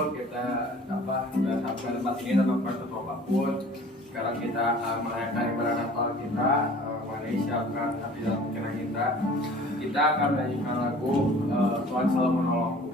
kumpul, kita sampai tempat ini tanpa sesuatu apapun. Sekarang kita merayakan ibadah Natal kita, menyiapkan hati dalam pikiran kita. Kita akan menyanyikan lagu Tuhan Selalu Menolongku.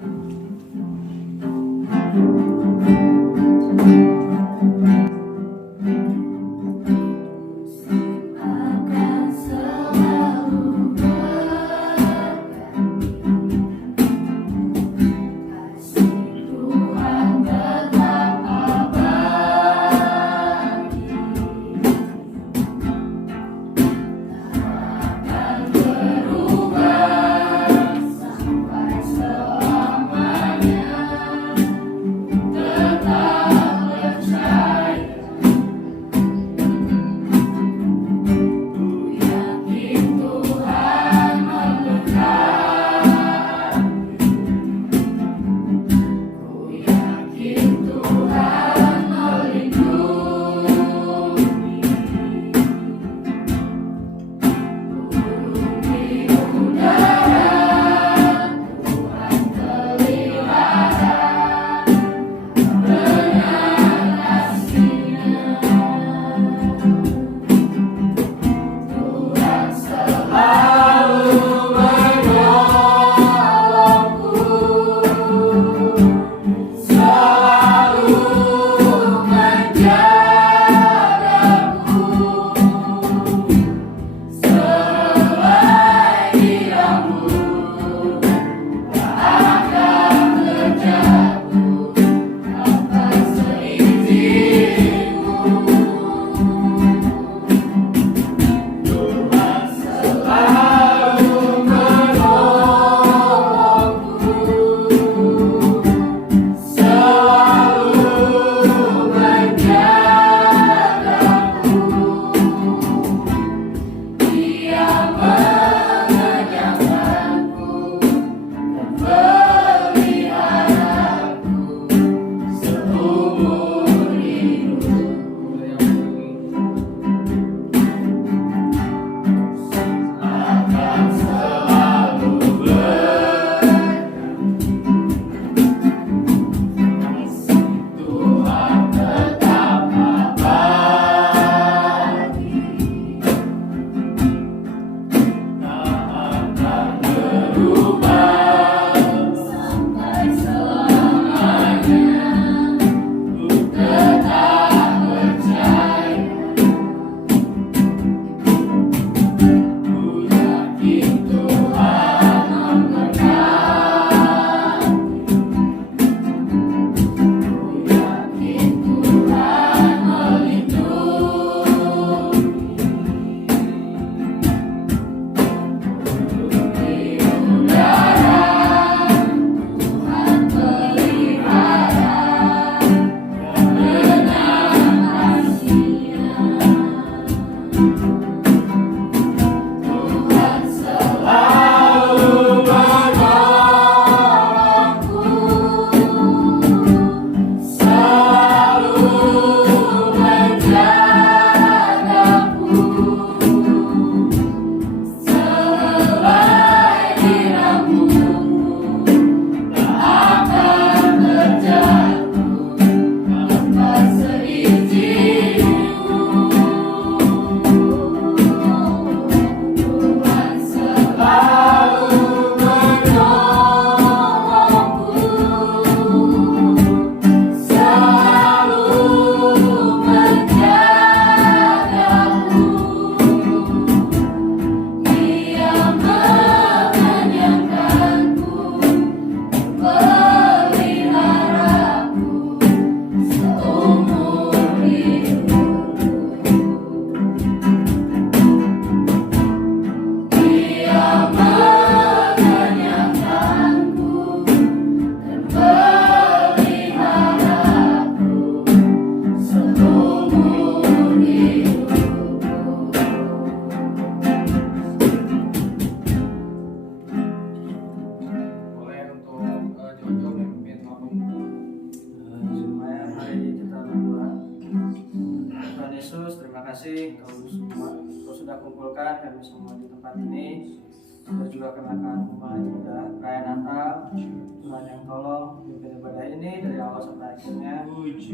kasih kau sudah kumpulkan kami semua di tempat ini. Kita juga kenakan ibadah perayaan Natal. Tuhan yang tolong ibadah ini dari awal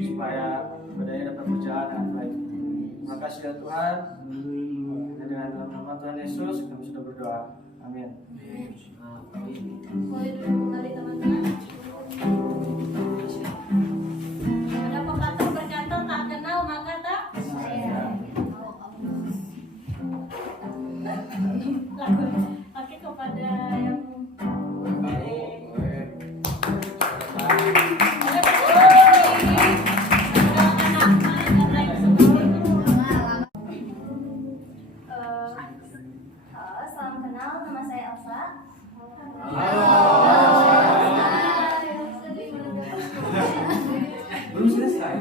supaya ibadahnya dapat berjalan dengan baik. Terima kasih ya Tuhan. Dengan dalam nama Tuhan Yesus kami sudah berdoa. Amin. Boleh duduk kembali teman-teman. Ada pepatah berkata tak kenal maka tak sayang. Oke, kepada yang salam kenal, nama saya Elsa. Belum selesai.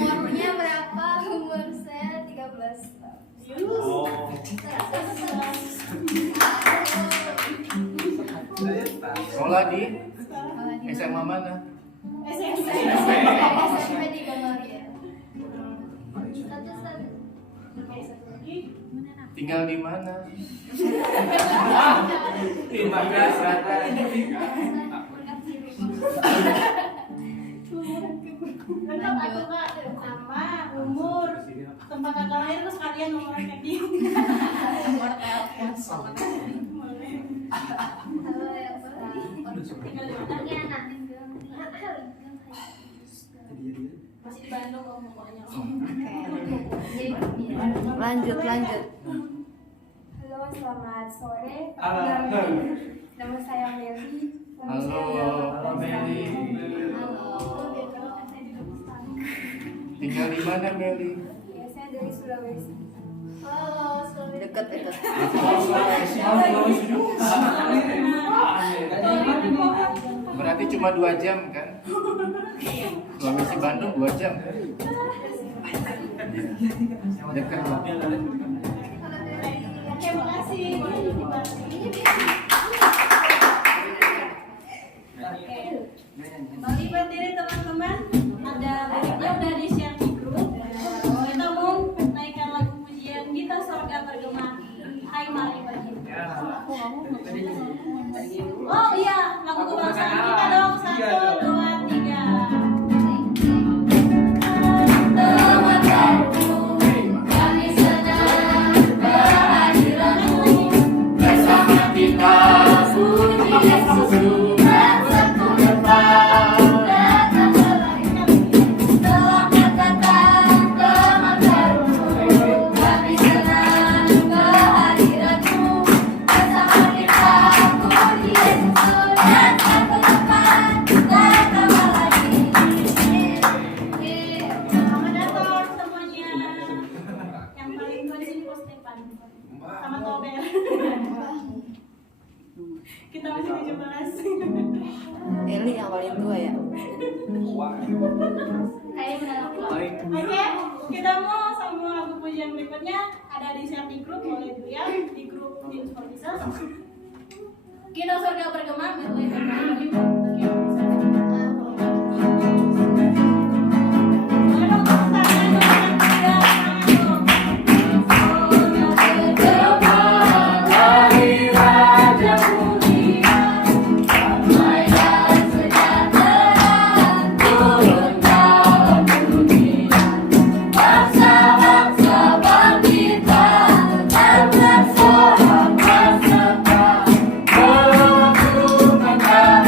Umurnya berapa? Umur saya 13 tahun. Sekolah di SMA mana? SMP di Gloria. Tinggal di mana? Terima kasih. lengkap atau enggak nama, umur, tempat tanggal lahir terus kalian nomor rekening. Nomor telepon. Halo Elsa. Tinggal di mana? Masih di Bandung kok pokoknya. Lanjut. Halo, selamat sore. Halo. Nama saya Meli. Halo, Meli. Tinggal di mana, Meli? Ya, saya dari Sulawesi. Halo, Sulawesi. Deket. Berarti cuma 2 jam kan? Sulawesi Bandung 2 jam. Dekat lah. Terima kasih. Bagi berdiri teman-teman, ada liriknya udah di share di grup. Kita mau naikkan lagu pujian Kita Sorga Bergema. Hai mari bagi. Oh iya, lagu kebangsaan kita dong. 1, 2, 3. Kami senang kehadiranmu Bersama kita puji Yesus Tuhan satu depan datang lagi. Selamat datang teman baru. Kami senang kehadiranmu bersama kita puji Yesus Tuhan satu depan datang lagi. Selamat datang semuanya. Yang paling tua di sini Bos Stepan. Sama Tober. Kita masih 17. Eli yang paling tua ya. Oke, kita mau sambung lagu pujian berikutnya. Ada di share di grup, boleh dilihat di grup News for Jesus. Kita Sorga Bergema, boleh dengerin. Oke, bisa. Boleh dong, tepuk tangan dong, yang ketiga, tangan dong. Dari Raja Mulia, damai dan sejahtera turun dalam dunia. Bangsa-bangsa bangkitlah dan bersorak bersama, mengagungkan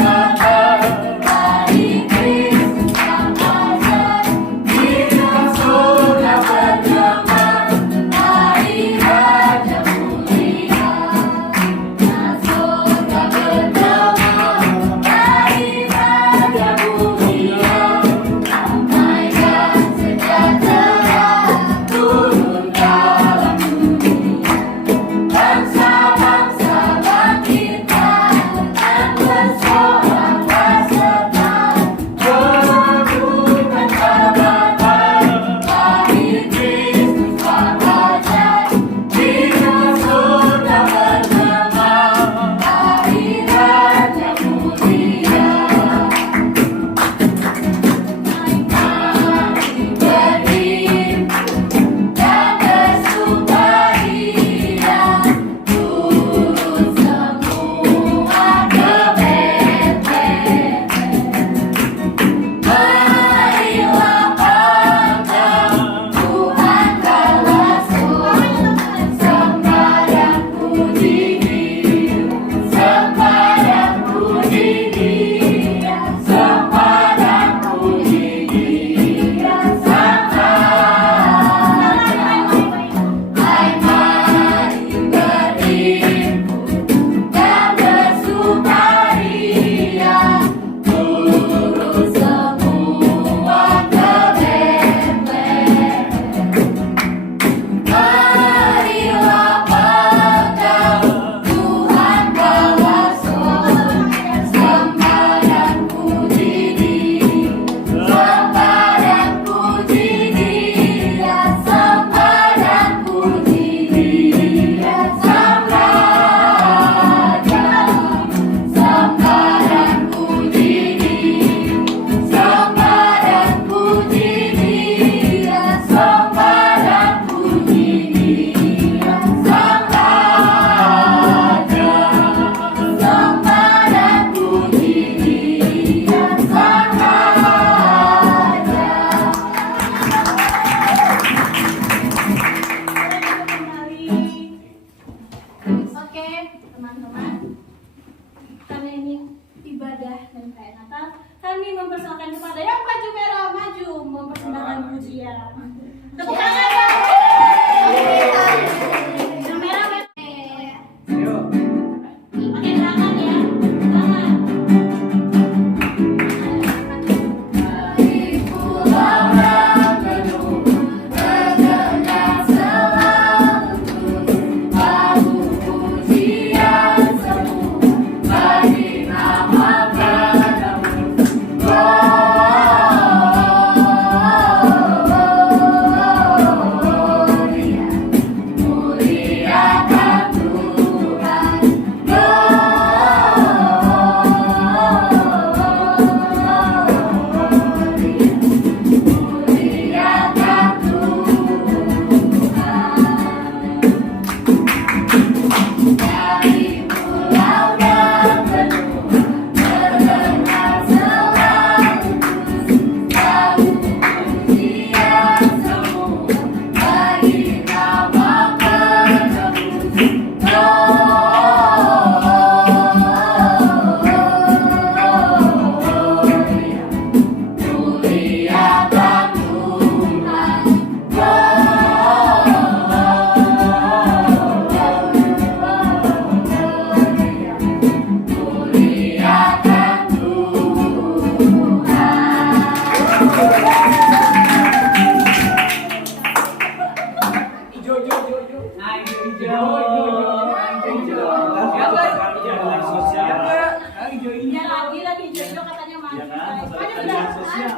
lagi hijau katanya maju. Ya kan? Maju Masalah sudah. keadilan sosial.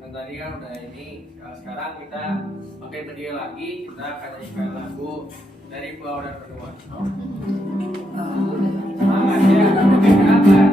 Dan tadi kan udah ini, sekarang kita pakai berdiri lagi, kita akan nyanyikan lagu dari Pulau dan Benua. Semangat ya, oke berangkat.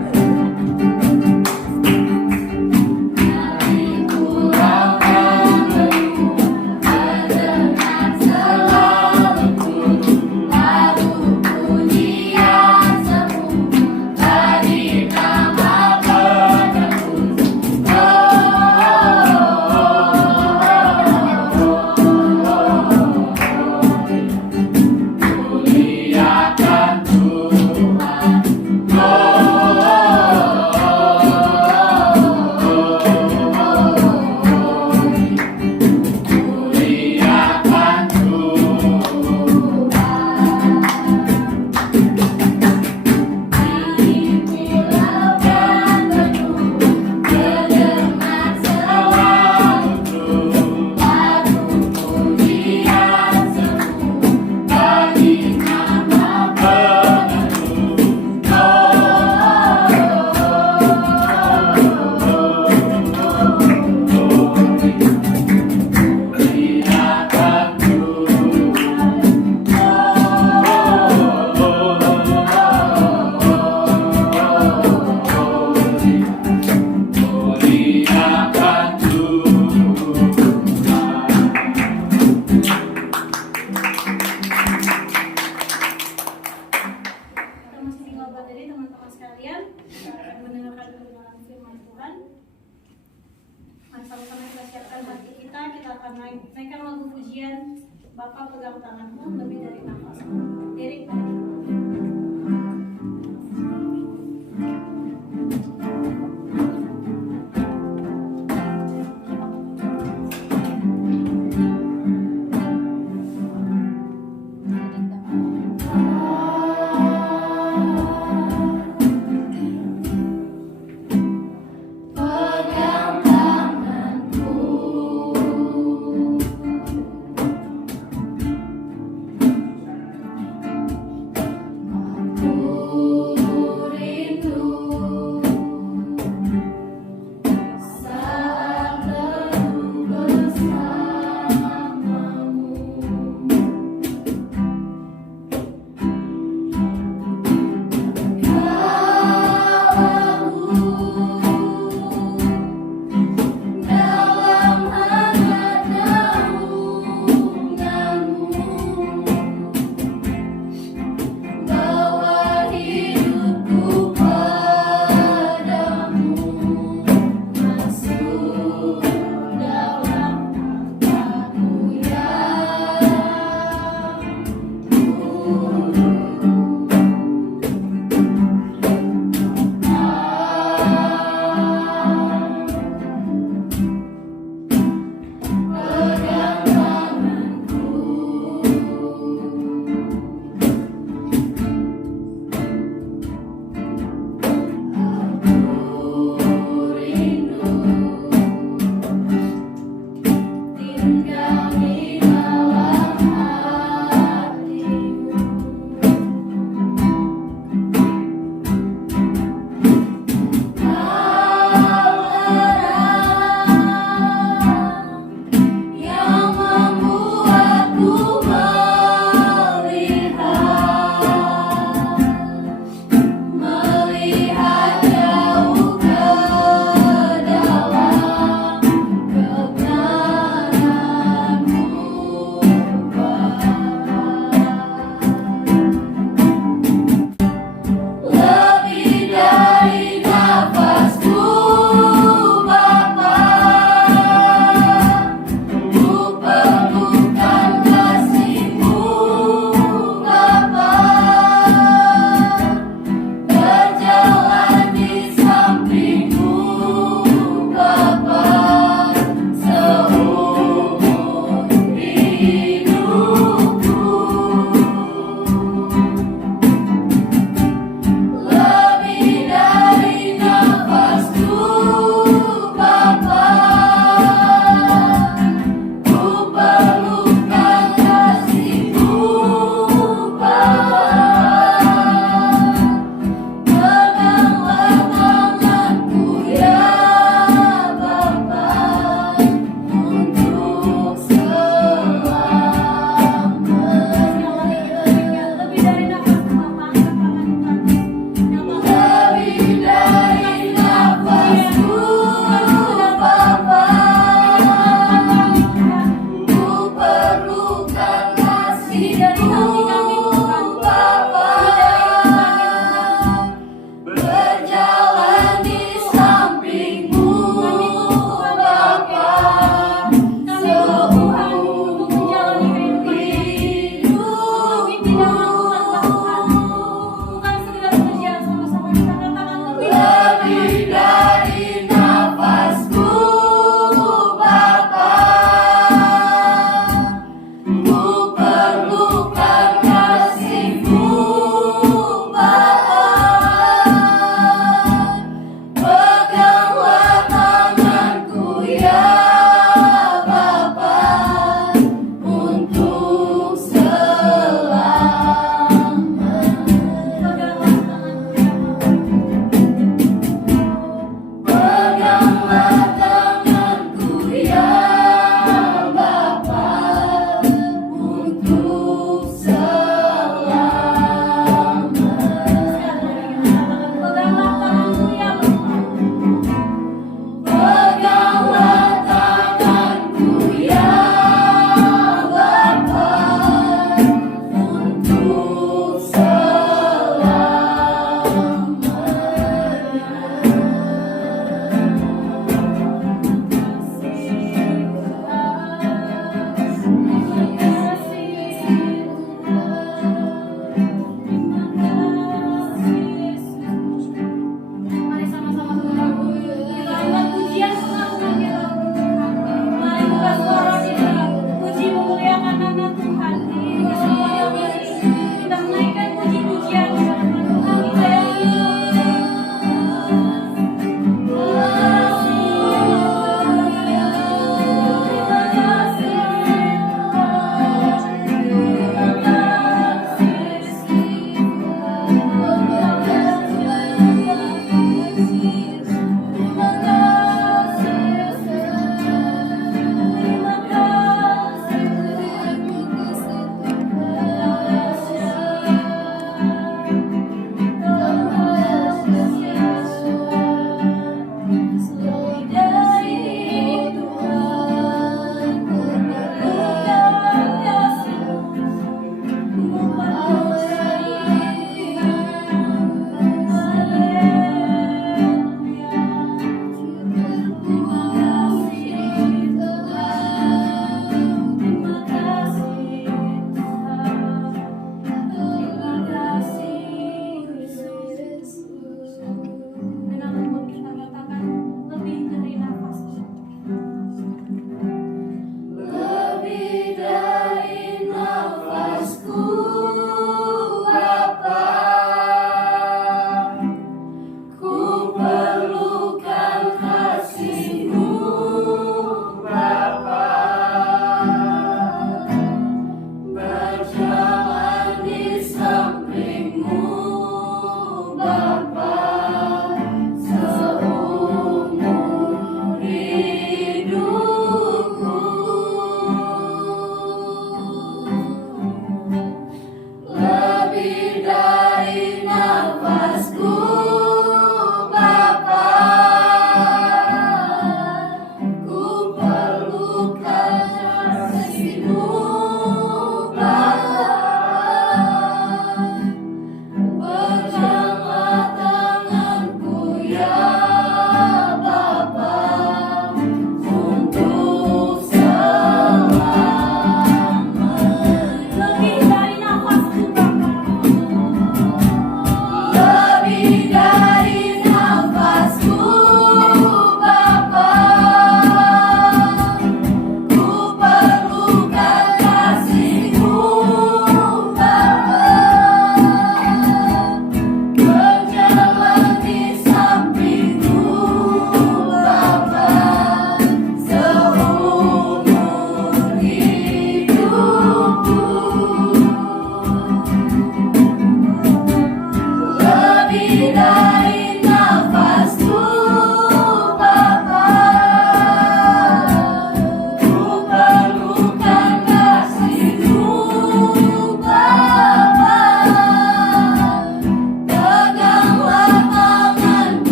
Kita masih tinggal berdiri teman-teman sekalian. Kita akan mendengarkan kebenaran firman Tuhan. Mari sama-sama kita siapkan hati kita. Kita akan naikkan lagu pujian Bapa Pegang Tanganmu lebih dari nafasmu. Lirik dari Pegang tanganku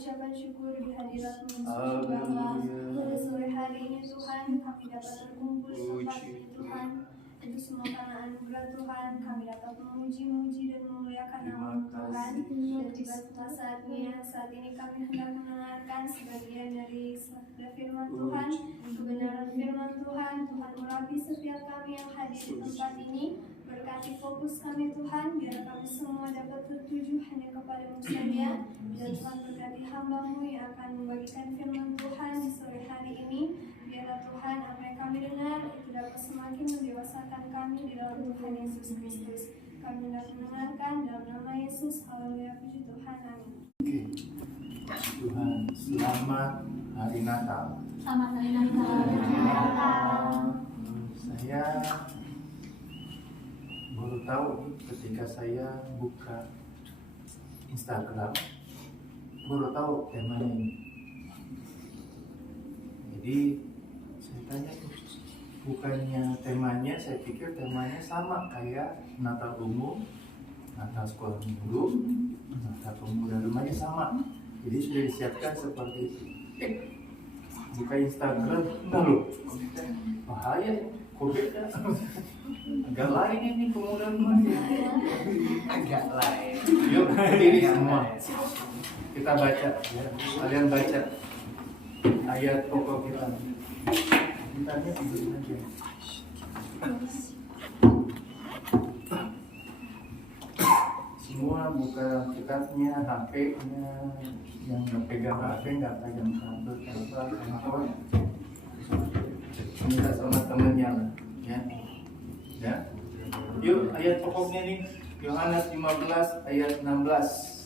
ucapan syukur di hadirat-Mu Subhanallah. Pada sore hari ini Tuhan, kami dapat berkumpul di tempat ini Tuhan. Itu semua karena anugerah Tuhan, kami dapat memuji-muji dan memuliakan nama Tuhan. Dan tiba saat ini kami hendak mendengarkan sebagian dari sabda firman Tuhan, kebenaran firman Tuhan. Tuhan urapi setiap kami yang hadir di tempat ini. Berkati fokus kami Tuhan, biar kami semua dapat tertuju hanya kepada-Mu saja. Dan Tuhan berkati hamba-Mu yang akan membagikan firman Tuhan di sore hari ini. Biarlah Tuhan apa yang kami dengar itu dapat semakin mendewasakan kami di dalam Tuhan Yesus Kristus. Kami hendak mendengarkan dalam nama Yesus. Haleluya, puji Tuhan, amin. Tuhan, selamat hari Natal. Selamat hari Natal. Saya baru tahu ketika saya buka Instagram, baru tahu temanya ini. Jadi saya tanya, bukannya temanya, saya pikir temanya sama kayak Natal umum, Natal sekolah minggu, Natal pemuda remaja sama. Jadi sudah disiapkan seperti itu. Buka Instagram, enggak loh, bahaya, kok beda. Agak lain ini pemuda remaja. Agak lain. Yuk, berdiri semua. Kita baca, ya. Kalian baca ayat pokok kita. Bentarnya tidurin aja. Semua buka kitabnya, HP-nya, yang nggak pegang HP, nggak pegang kabel, handphone, minta sama temennya lah, ya. Ya. Yuk, ayat pokoknya nih, Yohanes 15 ayat 16.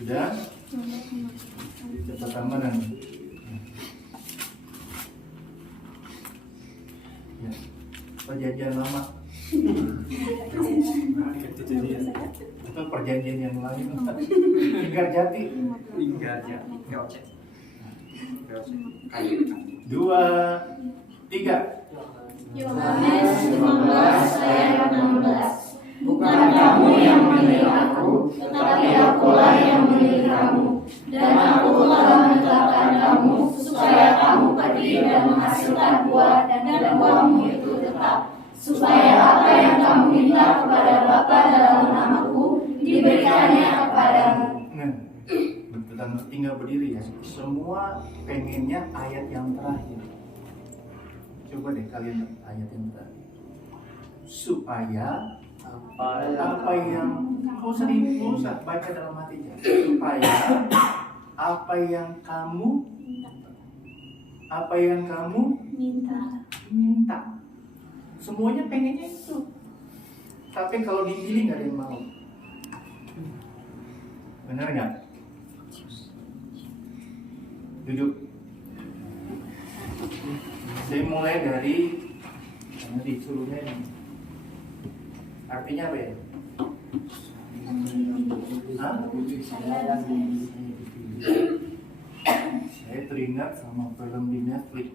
Sudah? Cepat mana nih? Ya. Perjanjian lama atau perjanjian yang lain? Lingkar Jati. Dua, tiga. Yohanes 15 ayat 16. Bukan kamu yang memilih aku, tetapi akulah yang memilih kamu. Dan aku telah menetapkan kamu, supaya kamu pergi dan menghasilkan buah, dan buahmu itu tetap. Supaya apa yang kamu minta kepada Bapa dalam namaku, diberikannya kepadamu. Nah, betul, tinggal berdiri ya. Semua pengennya ayat yang terakhir. Coba deh kalian ayat yang terakhir. Supaya apa yang kau sendiri usah baca dalam hatinya, supaya apa yang kamu minta, semuanya pengennya itu. Tapi kalau dipilih nggak ada yang mau. Benar nggak? Duduk. Saya mulai dari karena disuruhnya ini. Artinya apa ya? Saya teringat sama film di Netflix.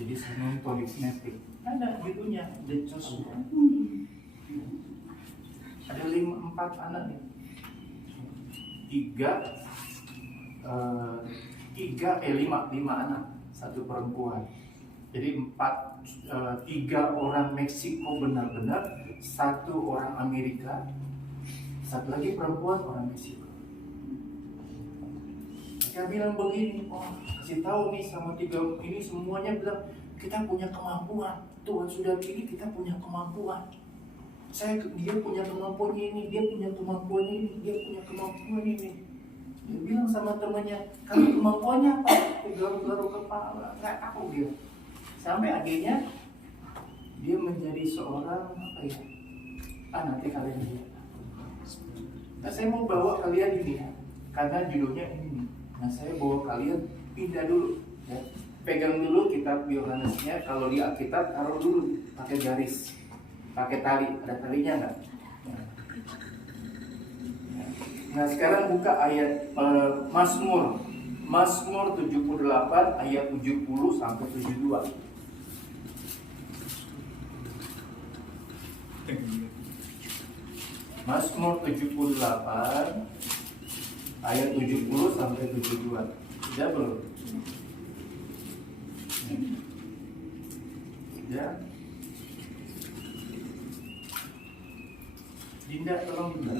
Jadi saya nonton di Netflix. Ada judulnya The Chosen. Ada 4 anak nih. 5 anak, 1 perempuan. Jadi 3 orang Meksiko benar-benar, 1 orang Amerika, 1 lagi perempuan orang Meksiko. Mereka bilang begini, kasih tahu nih sama 3 ini semuanya bilang kita punya kemampuan. Tuhan sudah pilih kita punya kemampuan. Dia punya kemampuan ini, dia punya kemampuan ini, dia punya kemampuan ini. Dia bilang sama temannya, kamu kemampuannya apa? Garuk-garuk kepala, nggak tahu dia. Sampai akhirnya dia menjadi seorang apa ya? Nanti kalian lihat. Nah, saya mau bawa kalian ini ya, karena judulnya ini. Nah, saya bawa kalian pindah dulu, ya. Pegang dulu kitab Yohanesnya. Kalau di Alkitab taruh dulu pakai garis, pakai tali. Ada talinya nggak? Nah, sekarang buka ayat Mazmur 78 ayat 70 sampai 72. Mazmur 78 ayat 70 sampai 72. Sudah belum? Ya. Dinda tolong Dinda.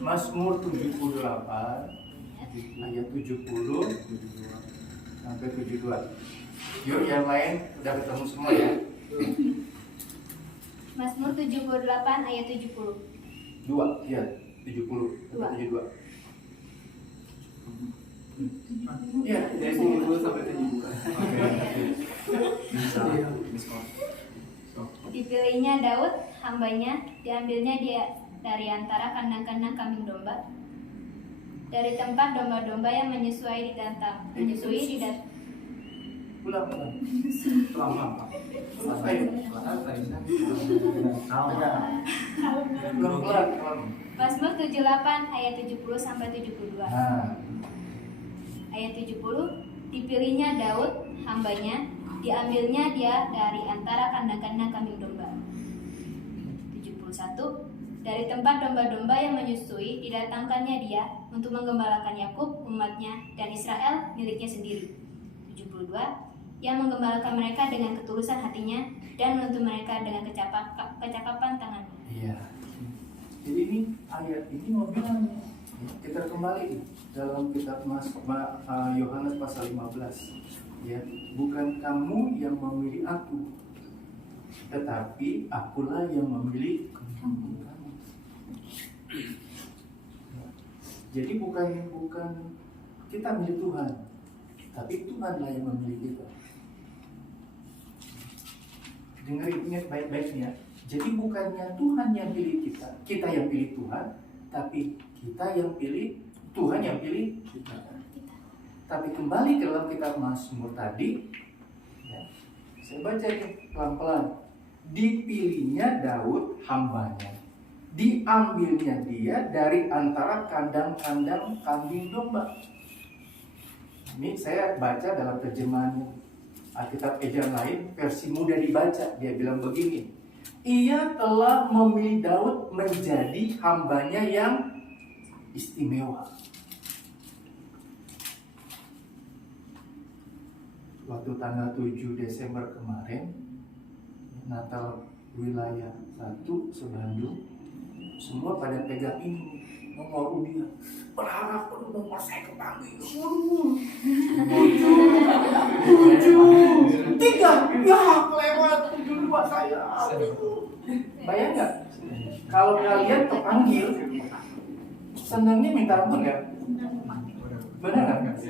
Mazmur 78 ayat 70 sampai 72. Yuk yang lain udah ketemu semua ya. Mazmur 78 ayat 70. 2, ya 70 sampai 72. Iya, Dari 70 sampai 72. Dipilihnya Daud, hambanya, diambilnya dia dari antara kandang-kandang kambing domba, dari tempat domba-domba yang menyusui di datang, Ulang. Pelan-pelan. Ayo. Pelan-pelan. Mazmur 78 ayat 70 sampai 72. Nah, Ayat 70, dipilihnya Daud, hambanya, diambilnya dia dari antara kandang-kandang kambing domba. 71, dari tempat domba-domba yang menyusui, didatangkannya dia untuk menggembalakan Yakub, umatnya, dan Israel, miliknya sendiri. 72, yang menggembalakan mereka dengan ketulusan hatinya, dan menuntun mereka dengan kecakapan tangannya. iya. Jadi ini ayat ini mau bilang nih, kita kembali dalam kitab Yohanes pasal 15. Ya, bukan kamu yang memilih aku, tetapi akulah yang memilih kamu. Jadi bukan kita milik Tuhan, tapi Tuhanlah yang memilih kita. Dengerin ini baik-baik ya. Jadi bukannya Tuhan yang pilih kita yang pilih Tuhan, tapi kita yang pilih Tuhan yang pilih kita. Tapi kembali ke dalam kitab Mazmur tadi, ya, saya baca ini pelan-pelan. Dipilihnya Daud hambanya, diambilnya dia dari antara kandang-kandang kambing domba. Ini saya baca dalam terjemahan Alkitab ejaan lain, versi mudah dibaca. Dia bilang begini, ia telah memilih Daud menjadi hambanya yang istimewa. Waktu tanggal 7 Desember kemarin, Natal wilayah 1 sebandung, semua pada pegang ini nomor dia, berharap nomor saya kepanggil. 7-3 ya kelewat 72 saya. Bayang nggak? Kalau kalian kepanggil, senangnya minta ampun nggak? Benar nggak?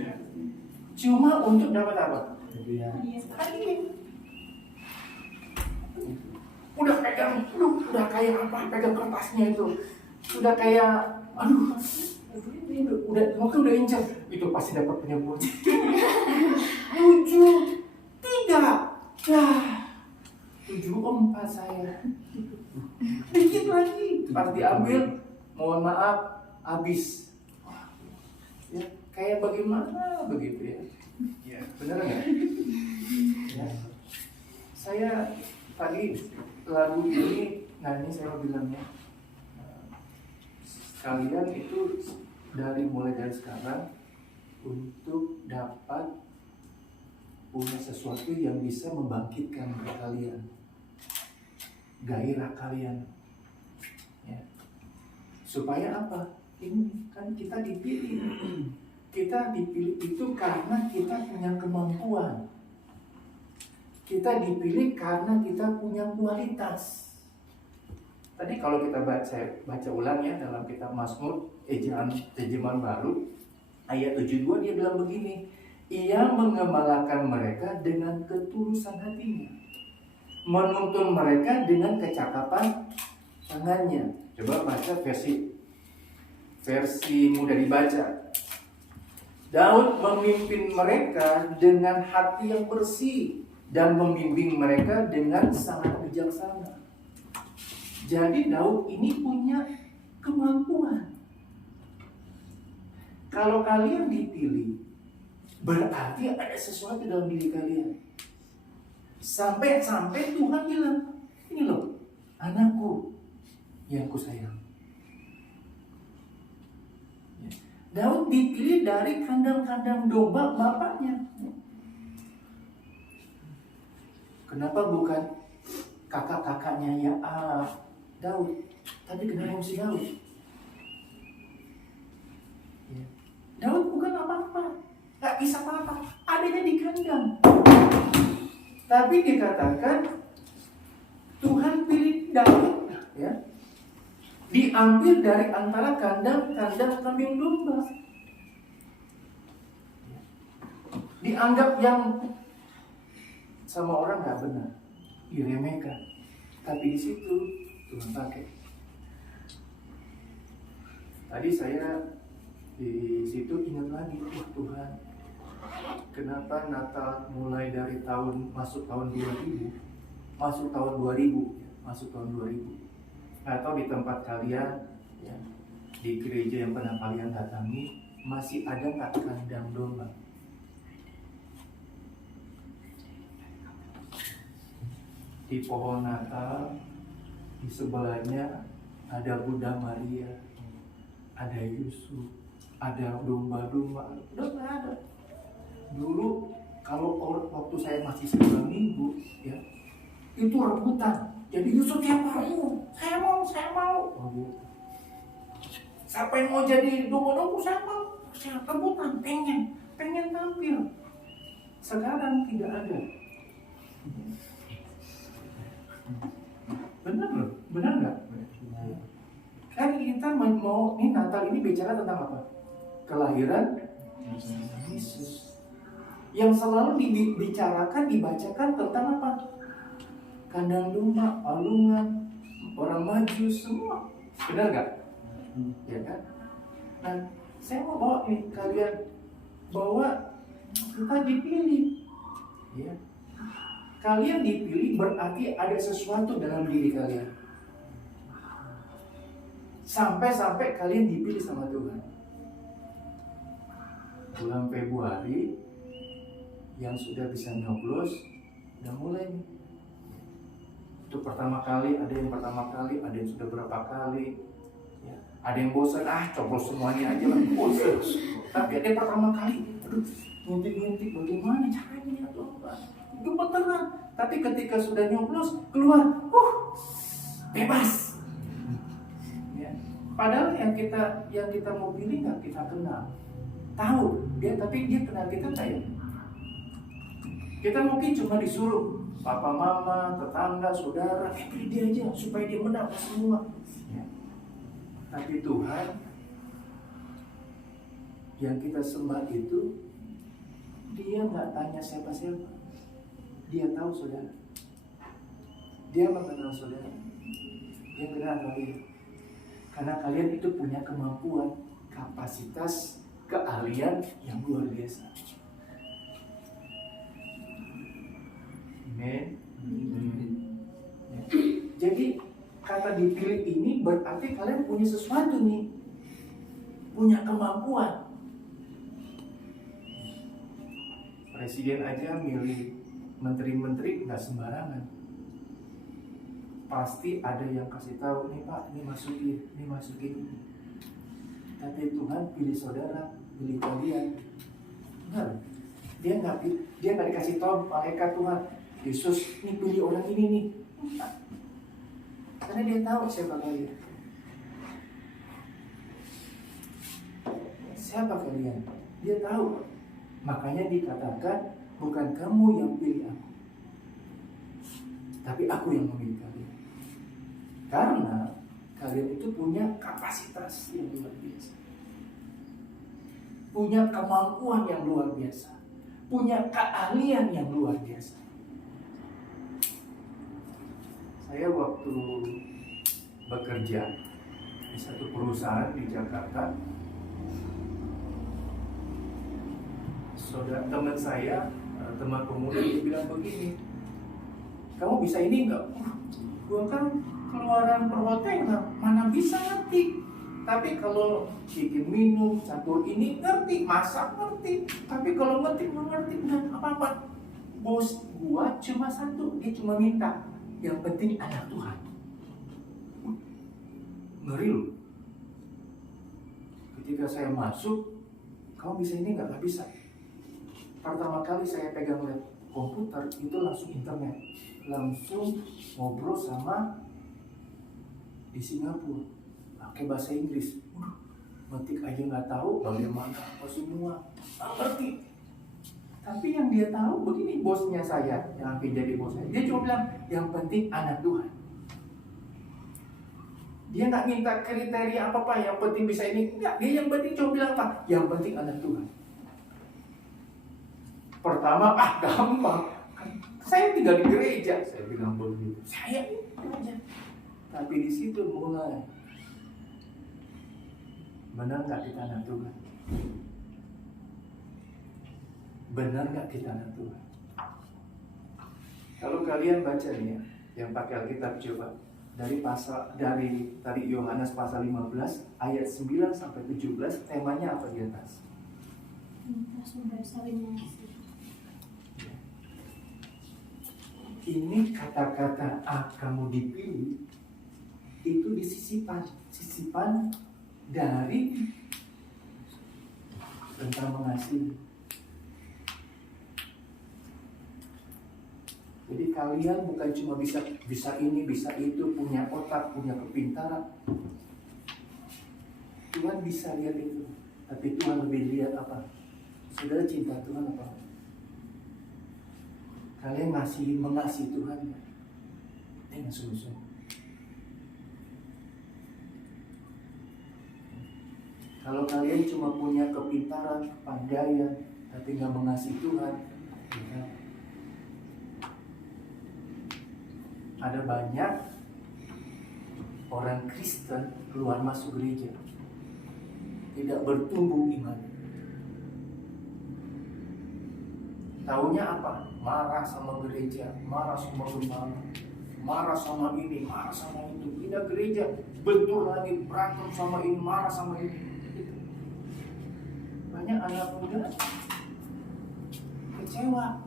Cuma untuk dapat apa? Hadiah. Udah pegang, udah kayak apa? Pegang kertasnya itu, udah kayak, mungkin udah incer, itu pasti dapat penyembuhan. 7-3, ya 74 saya. Dikit lagi, pas diambil, mohon maaf, habis. Ya, kayak bagaimana begitu ya? Ya, benar nggak? Ya. Saya tadi lagu ini, nah ini saya mau bilangnya, kalian itu mulai dari sekarang untuk dapat punya sesuatu yang bisa membangkitkan kalian, gairah kalian, ya. Supaya apa? Ini kan kita dipilih. Kita dipilih itu karena kita punya kemampuan. Kita dipilih karena kita punya kualitas. Tadi kalau kita baca ulang ya dalam kitab Mazmur ejaan terjemahan baru ayat 72, dia bilang begini, ia mengembalakan mereka dengan ketulusan hatinya, menuntun mereka dengan kecakapan tangannya. Coba baca versi mudah dibaca. Daud memimpin mereka dengan hati yang bersih dan membimbing mereka dengan sangat bijaksana. Jadi Daud ini punya kemampuan. Kalau kalian dipilih, berarti ada sesuatu dalam diri kalian. Sampai Tuhan bilang, ini loh, anakku yang ku sayang. Daud dipilih dari kandang-kandang domba bapaknya. Kenapa bukan kakak-kakaknya ya Daud, tapi kenapa mesti Daud? Daud bukan apa-apa, gak bisa apa-apa, adanya di kandang. Tapi dikatakan Tuhan pilih Daud, ya, diambil dari antara kandang-kandang kambing domba. Dianggap yang sama orang nggak benar, diremehkan. Tapi di situ Tuhan pakai. Tadi saya di situ ingat lagi, Tuhan, kenapa Natal mulai dari masuk tahun 2000, masuk tahun 2000. Atau di tempat kalian, ya, di gereja yang pernah kalian datangi, masih ada nggak kandang domba? Di pohon Natal, di sebelahnya ada Bunda Maria, ada Yusuf, ada domba-domba. Udah nggak ada. Dulu kalau waktu saya masih 9 minggu, ya, itu rebutan. Jadi Yusuf tiap hari, saya mau. Siapa yang mau jadi domba-domba, saya mau. Saya rebutan, pengen tampil. Sekarang tidak ada. Benar nggak? Kan kita mau ini Natal ini bicara tentang apa? Kelahiran Yesus. Yang selalu dibicarakan, dibacakan tentang apa? Kandang domba, palungan, orang Majus, semua. Benar nggak? Ya kan? Nah, saya mau bawa nih kalian bahwa kita dipilih, ya. Kalian dipilih berarti ada sesuatu dalam diri kalian. Sampai kalian dipilih sama Tuhan. Bulan Februari yang sudah bisa nyoblos udah mulai nih. Itu pertama kali, ada yang sudah berapa kali, ya. Ada yang bosan, coblos semuanya aja lah, bosan. Tapi ada yang pertama kali, aduh, ngintik bagaimana caranya ya Tuhan. Itu beneran. Tapi ketika sudah nyoblos keluar, bebas. Ya. Padahal yang kita mau pilih nggak kita kenal, tahu dia, tapi dia kenal kita nggak ya? Kita mungkin cuma disuruh papa, mama, tetangga, saudara, pilih dia aja supaya dia menang semua. Ya. Tapi Tuhan yang kita sembah itu, dia nggak tanya siapa-siapa. Dia tahu saudara. Dia mengenal saudara. Dia kenal kalian. Karena kalian itu punya kemampuan, kapasitas, keahlian yang luar biasa. Amen. Ya. Jadi kata dipilih ini berarti kalian punya sesuatu nih. Punya kemampuan. Presiden aja milih menteri-menteri nggak sembarangan. Pasti ada yang kasih tahu, nih Pak, ini masukin. Tapi Tuhan pilih saudara, pilih kalian. Benar. Dia nggak dikasih tahu malaikat Tuhan, Yesus ini pilih orang ini nih. Karena dia tahu siapa kalian. Siapa kalian? Dia tahu. Makanya dikatakan, bukan kamu yang pilih aku, tapi aku yang memilih kalian. Karena kalian itu punya kapasitas yang luar biasa, punya kemampuan yang luar biasa, punya keahlian yang luar biasa. Saya waktu bekerja di satu perusahaan di Jakarta, saudara teman saya, teman pemuda, dia bilang begini, kamu bisa ini enggak? Gua kan keluaran perhotelan, mana bisa ngerti. Tapi kalau bikin minum, campur ini ngerti, masak ngerti. Tapi kalau ngerti, nggak ngerti, enggak apa-apa. bos gua cuma satu, dia cuma minta yang penting anak Tuhan. Ngeri loh. Ketika saya masuk, kamu bisa ini nggak bisa. Pertama kali saya pegang komputer itu langsung internet, langsung ngobrol sama di Singapura, pakai bahasa Inggris. Ngetik aja nggak tahu bagaimana apa semua, nggak ngerti. Tapi yang dia tahu begini, bosnya saya yang akan jadi bos saya, dia cuma bilang yang penting anak Tuhan. Dia nggak minta kriteria apa yang penting bisa ini, enggak. Dia yang penting cuma bilang apa, yang penting anak Tuhan. Pertama gampang, saya tinggal di gereja, saya bilang begitu, saya aja. Tapi di situ mulai, benar nggak kita anak Tuhan? Benar nggak kita anak Tuhan? Kalau kalian baca nih ya, yang pakai Alkitab coba dari tadi Yohanes pasal 15 ayat 9 sampai 17, temanya apa di atas? Ini kata-kata kamu dipilih itu sisipan dari tentang mengasihi. Jadi kalian bukan cuma bisa ini, bisa itu, punya otak, punya kepintaran. Tuhan bisa lihat itu, tapi Tuhan lebih lihat apa? Saudara cinta Tuhan apa? Kalian mengasihi Tuhan dengan sungguh-sungguh. Kalau kalian cuma punya kepintaran, kepandaian, tapi nggak mengasihi Tuhan, ya, ada banyak orang Kristen keluar masuk gereja, tidak bertumbuh iman. Taunya apa? Marah sama gereja, marah sama gembala, marah sama ini, marah sama itu. Pindah gereja, bentur lagi, berantem sama ini, marah sama ini. Banyak anak muda kecewa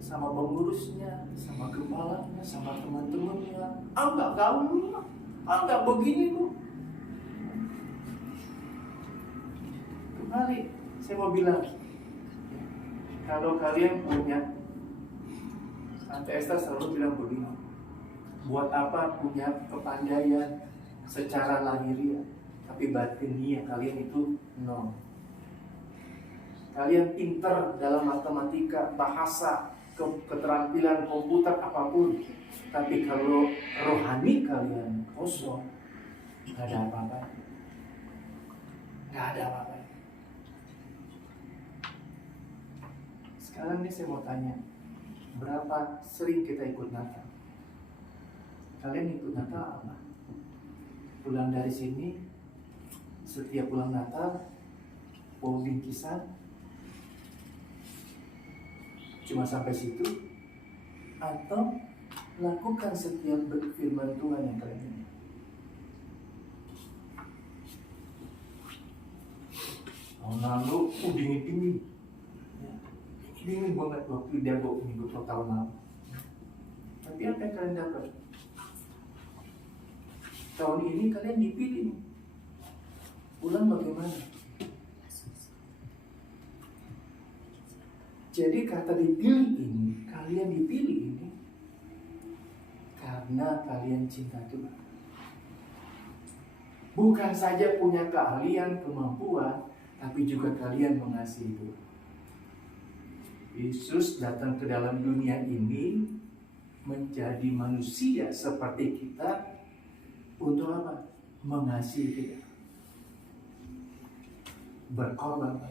sama pengurusnya, sama gembalanya, sama teman-temannya. Enggak gaul, enggak begini lu. Kembali, saya mau bilang, kalau kalian punya, Tante Esther selalu bilang begini, buat apa punya kepandaian secara lahiriah, tapi batiniah kalian itu nol. Kalian pinter dalam matematika, bahasa, keterampilan komputer apapun, tapi kalau rohani kalian kosong, nggak ada apa-apa. Nggak ada apa-apa. Sekarang nih saya mau tanya, berapa sering kita ikut Natal? Kalian ikut Natal apa? Pulang dari sini, setiap pulang Natal, bawa bingkisan, cuma sampai situ, atau lakukan setiap firman Tuhan yang kalian ini. Tahun lalu, dingin-dingin. Dingin banget waktu dia bawa minggu tahun lalu. Tapi apa yang kalian dapat? Tahun ini kalian dipilih. Pulang bagaimana? Jadi kata dipilih ini, kalian dipilih ini karena kalian cinta Tuhan. Bukan saja punya keahlian, kemampuan, tapi juga kalian mengasihi Tuhan. Yesus datang ke dalam dunia ini menjadi manusia seperti kita untuk apa? Mengasihi kita. Berkorban.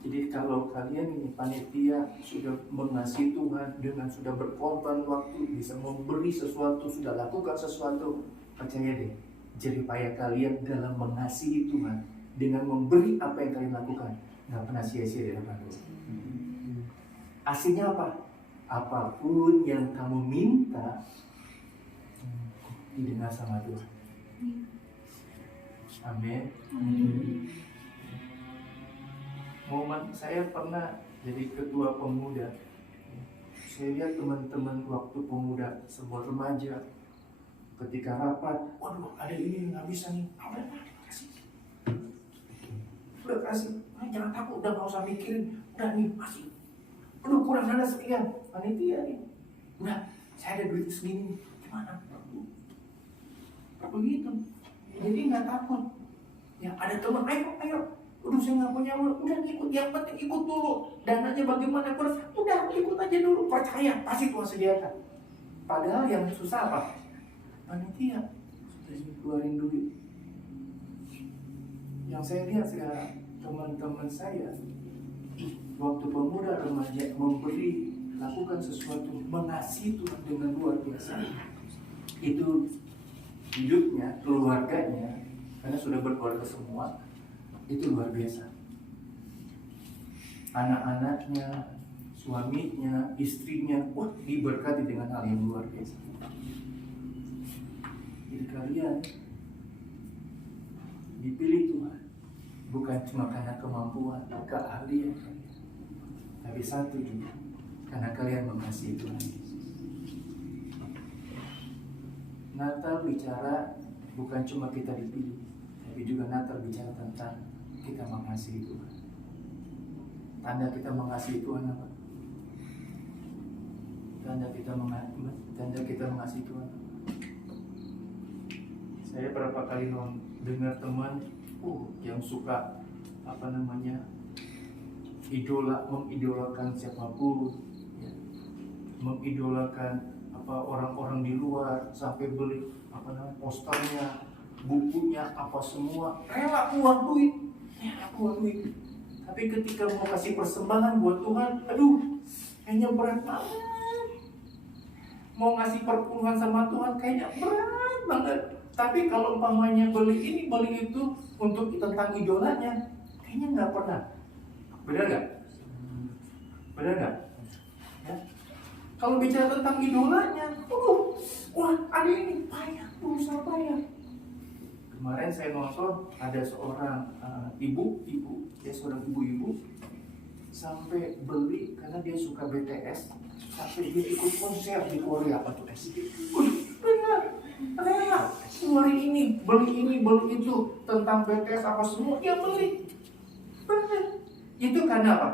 Jadi kalau kalian ini panitia sudah mengasihi Tuhan dengan sudah berkorban waktu, bisa memberi sesuatu, sudah lakukan sesuatu, percaya deh, jerih payah kalian dalam mengasihi Tuhan dengan memberi apa yang kalian lakukan nggak pernah sia-sia di hadapan Tuhan. Aslinya apa? Apapun yang kamu minta didengar sama Tuhan. Amin. Momen saya pernah jadi ketua pemuda. Saya lihat teman-teman waktu pemuda, sebuah remaja, ketika rapat, waduh ada ini nggak bisa nih, udah kasih, jangan takut, udah nggak usah mikirin, udah nih kasih, aduh kurang dana sekian, panitia nih, udah saya ada duit segini, gimana? Begitu, jadi nggak takut. Ya ada teman, ayo, udah saya nggak punya uang, udah ikut, yang penting ikut dulu, dananya bagaimana kurang, udah ikut aja dulu, percaya pasti Tuhan sediakan. Padahal yang susah apa? Panitia sudah keluarin duit. Yang saya lihat sekarang teman-teman saya, waktu pemuda remaja memberi, lakukan sesuatu, mengasihi Tuhan dengan luar biasa. Itu hidupnya, keluarganya, karena sudah berkeluarga semua, itu luar biasa. Anak-anaknya, suaminya, istrinya, wah diberkati dengan hal yang luar biasa. Jadi kalian dipilih Tuhan bukan cuma karena kemampuan, keahlian kalian, tapi satu juga karena kalian mengasihi Tuhan Yesus. Natal bicara bukan cuma kita dipilih, tapi juga Natal bicara tentang kita mengasihi Tuhan. Tanda kita mengasihi Tuhan apa? Tanda kita mengasihi Tuhan. Saya berapa kali dengar teman yang suka mengidolakan siapapun, ya, mengidolakan orang-orang di luar, sampai beli posternya, bukunya, apa semua, rela keluar duit. Tapi ketika mau kasih persembahan buat Tuhan, aduh, kayaknya berat banget. Mau ngasih perpuluhan sama Tuhan, kayaknya berat banget. Tapi kalau umpamanya beli ini, beli itu untuk tentang idolanya, kayaknya nggak pernah. Benar nggak? Ya. Kalau bicara tentang idolanya, wah ada ini payah, berusaha payah. Kemarin saya nonton ada seorang ibu, seorang ibu sampai beli karena dia suka BTS, sampai dia ikut konser di Korea atau benar, rela keluarin ini, beli itu tentang BTS apa semua dia beli, benar. Itu karena apa?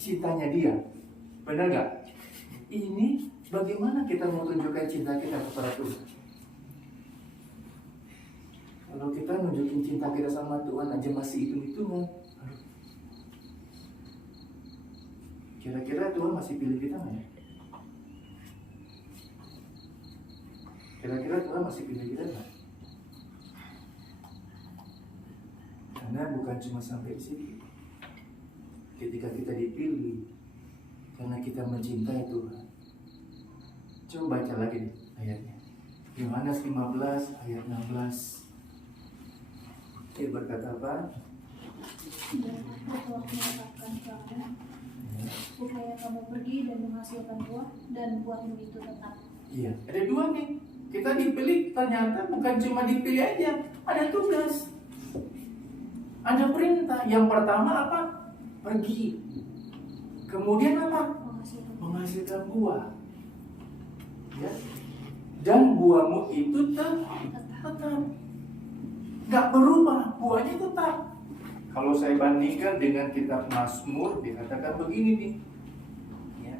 Cintanya dia, benar nggak? Ini bagaimana kita mau tunjukkan cinta kita kepada Tuhan? Kalau kita nunjukin cinta kita sama Tuhan aja masih hitung-hitungan, kira-kira Tuhan masih pilih kita nggak ya? Kira-kira Tuhan masih pilih kita nggak? Karena bukan cuma sampai di situ. Ketika kita dipilih karena kita mencintai Tuhan. Coba baca lagi nih ayatnya. Yohanes 15 ayat 16. Dia berkata apa? Supaya kamu pergi dan menghasilkan buah, dan buahmu itu tetap. Iya, ada dua nih. Kita dipilih, ternyata bukan cuma dipilih aja, ada tugas, ada perintah. Yang pertama apa? Pergi. Kemudian apa? Menghasilkan buah. Ya. Dan buahmu itu tetap. Gak berubah, buahnya tetap. Kalau saya bandingkan dengan kitab Mazmur, dikatakan begini nih. Ya.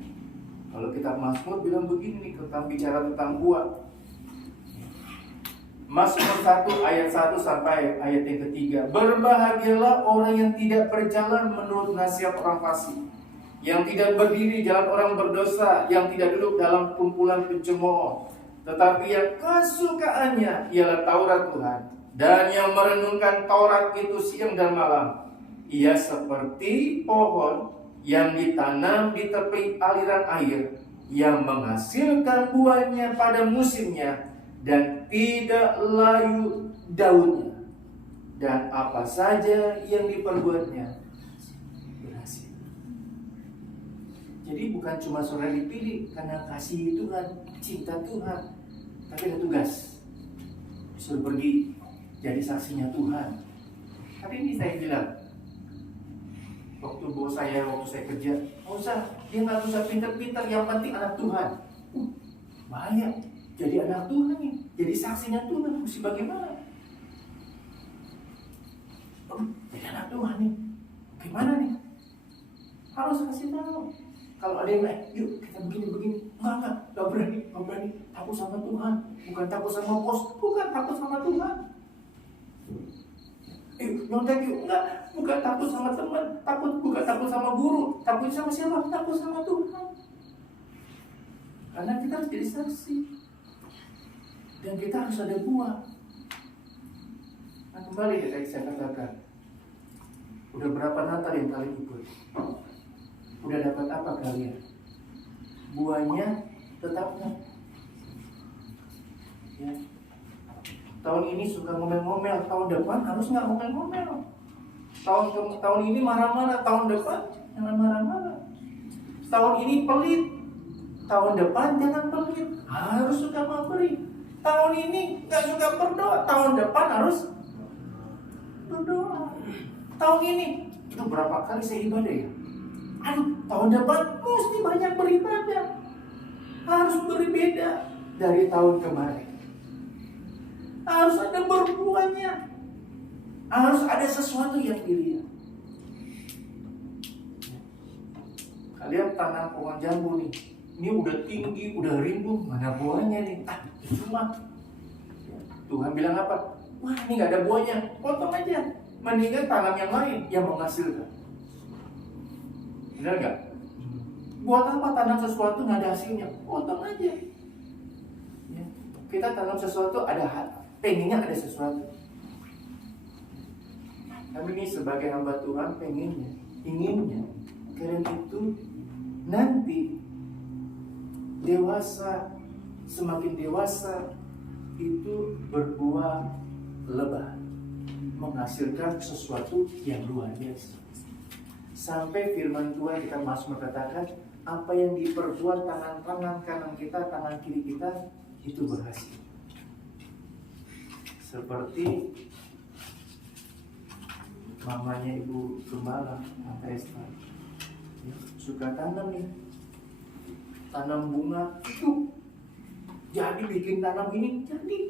Kalau kitab Mazmur bilang begini nih, bicara tentang buah. Mazmur 1 ayat 1 sampai ayat yang ketiga. Berbahagialah orang yang tidak berjalan menurut nasihat orang fasik, yang tidak berdiri jalan orang berdosa, yang tidak duduk dalam kumpulan pencemooh, tetapi yang kesukaannya ialah Taurat Tuhan, dan yang merenungkan Taurat itu siang dan malam. Ia seperti pohon yang ditanam di tepi aliran air, yang menghasilkan buahnya pada musimnya, dan tidak layu daunnya, dan apa saja yang diperbuatnya berhasil. Jadi bukan cuma saudara dipilih karena kasih Tuhan, cinta Tuhan, tapi ada tugas, disuruh pergi jadi saksinya Tuhan. Tapi ini saya bilang, waktu bos saya waktu saya kerja, nggak usah, dia nggak usah pinter-pinter, yang penting anak Tuhan. Bahaya, jadi anak Tuhan nih, jadi saksinya Tuhan, mesti bagaimana? Jadi anak Tuhan nih, gimana nih? Harus kasih tahu. Kalau ada yang lain, yuk kita begini. Enggak berani. Takut sama Tuhan, bukan takut sama bos, bukan takut sama Tuhan. Nyontek yuk, enggak, bukan takut sama teman, bukan takut sama guru, takut sama siapa? Takut sama Tuhan. Karena kita harus jadi saksi, dan kita harus ada buah. Nah kembali ya tadi saya katakan, udah berapa Natal yang kalian ikut? Udah dapat apa kalian? Buahnya tetapnya. Ya. Tahun ini suka ngomel-ngomel, tahun depan harus nggak ngomel-ngomel. Tahun ini marah-marah, tahun depan jangan marah-marah. Tahun ini pelit, tahun depan jangan pelit, harus suka memberi. Tahun ini nggak suka berdoa, tahun depan harus berdoa. Tahun ini itu berapa kali saya ibadah ya? Tahun depan mesti banyak beribadah. Harus berbeda dari tahun kemarin. Harus ada berbuahnya. Harus ada sesuatu yang dilihat. Kalian tanam pohon jambu nih. Ini udah tinggi, udah rimbun, mana buahnya nih? Cuma Tuhan bilang apa? Wah, ini nggak ada buahnya, potong aja. Mendingan tanam yang lain yang menghasilkan. Benar nggak? Buat apa tanam sesuatu nggak ada hasilnya? Potong aja. Ya. Kita tanam sesuatu pengennya ada sesuatu. Kami ini sebagai hamba Tuhan inginnya kalian itu nanti semakin dewasa itu berbuah lebat, menghasilkan sesuatu yang luar biasa. Sampai firman Tuhan kita masuk mengatakan apa yang diperbuat tangan kanan kita, tangan kiri kita itu berhasil. Seperti mamanya Ibu Gembala, Tante Esta, ya, suka tanam nih, tanam bunga itu, jadi bikin tanam ini jadi,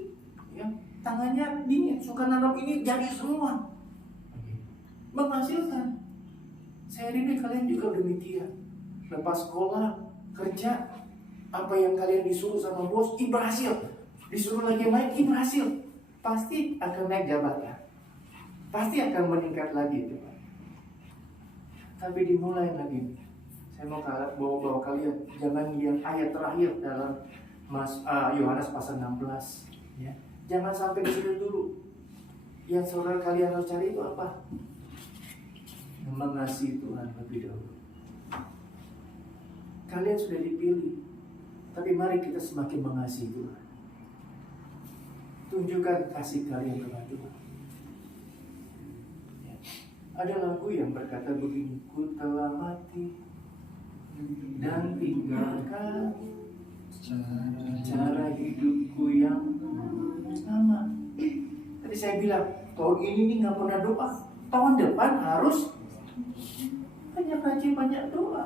ya, tangannya dingin, suka tanam ini jadi semua, menghasilkan. Saya rindu kalian juga demikian. Lepas sekolah, kerja, apa yang kalian disuruh sama bos, berhasil. Disuruh lagi yang lain, berhasil. Pasti akan naik jabatan. Pasti akan meningkat lagi. Tapi dimulai lagi. Saya mau bawa kalian, jangan yang ayat terakhir dalam Yohanes pasal 16. Ya. Jangan sampai di situ dulu. Yang saudara kalian harus cari itu apa? Mengasihi Tuhan lebih dahulu. Kalian sudah dipilih, tapi mari kita semakin mengasihi Tuhan. Tunjukkan kasih kalian kepada Tuhan. Ya. Ada lagu yang berkata begini, ku telah mati dan tinggalkan cara hidupku yang sama. Tadi saya bilang, tahun ini nih nggak pernah doa. Tahun depan harus banyak doa.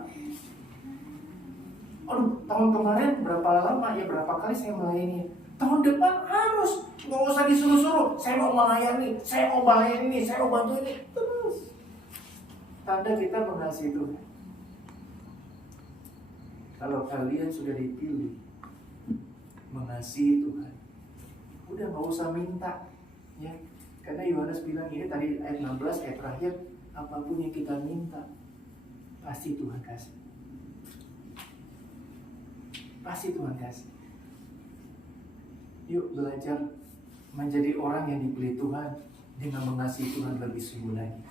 Tahun kemarin berapa lama ya, berapa kali saya melayani. Tahun depan harus, nggak usah disuruh-suruh. Saya mau melayani, saya mau melayani ini, saya mau bantu ini. Terus tanda kita mengasihi Tuhan. Kalau kalian sudah dipilih mengasihi Tuhan, udah nggak usah minta, ya. Karena Yohanes bilang ini tadi ayat 16 ayat terakhir, apapun yang kita minta pasti Tuhan kasih. Pasti Tuhan kasih. Yuk belajar menjadi orang yang dipilih Tuhan dengan mengasihi Tuhan lebih sungguh lagi.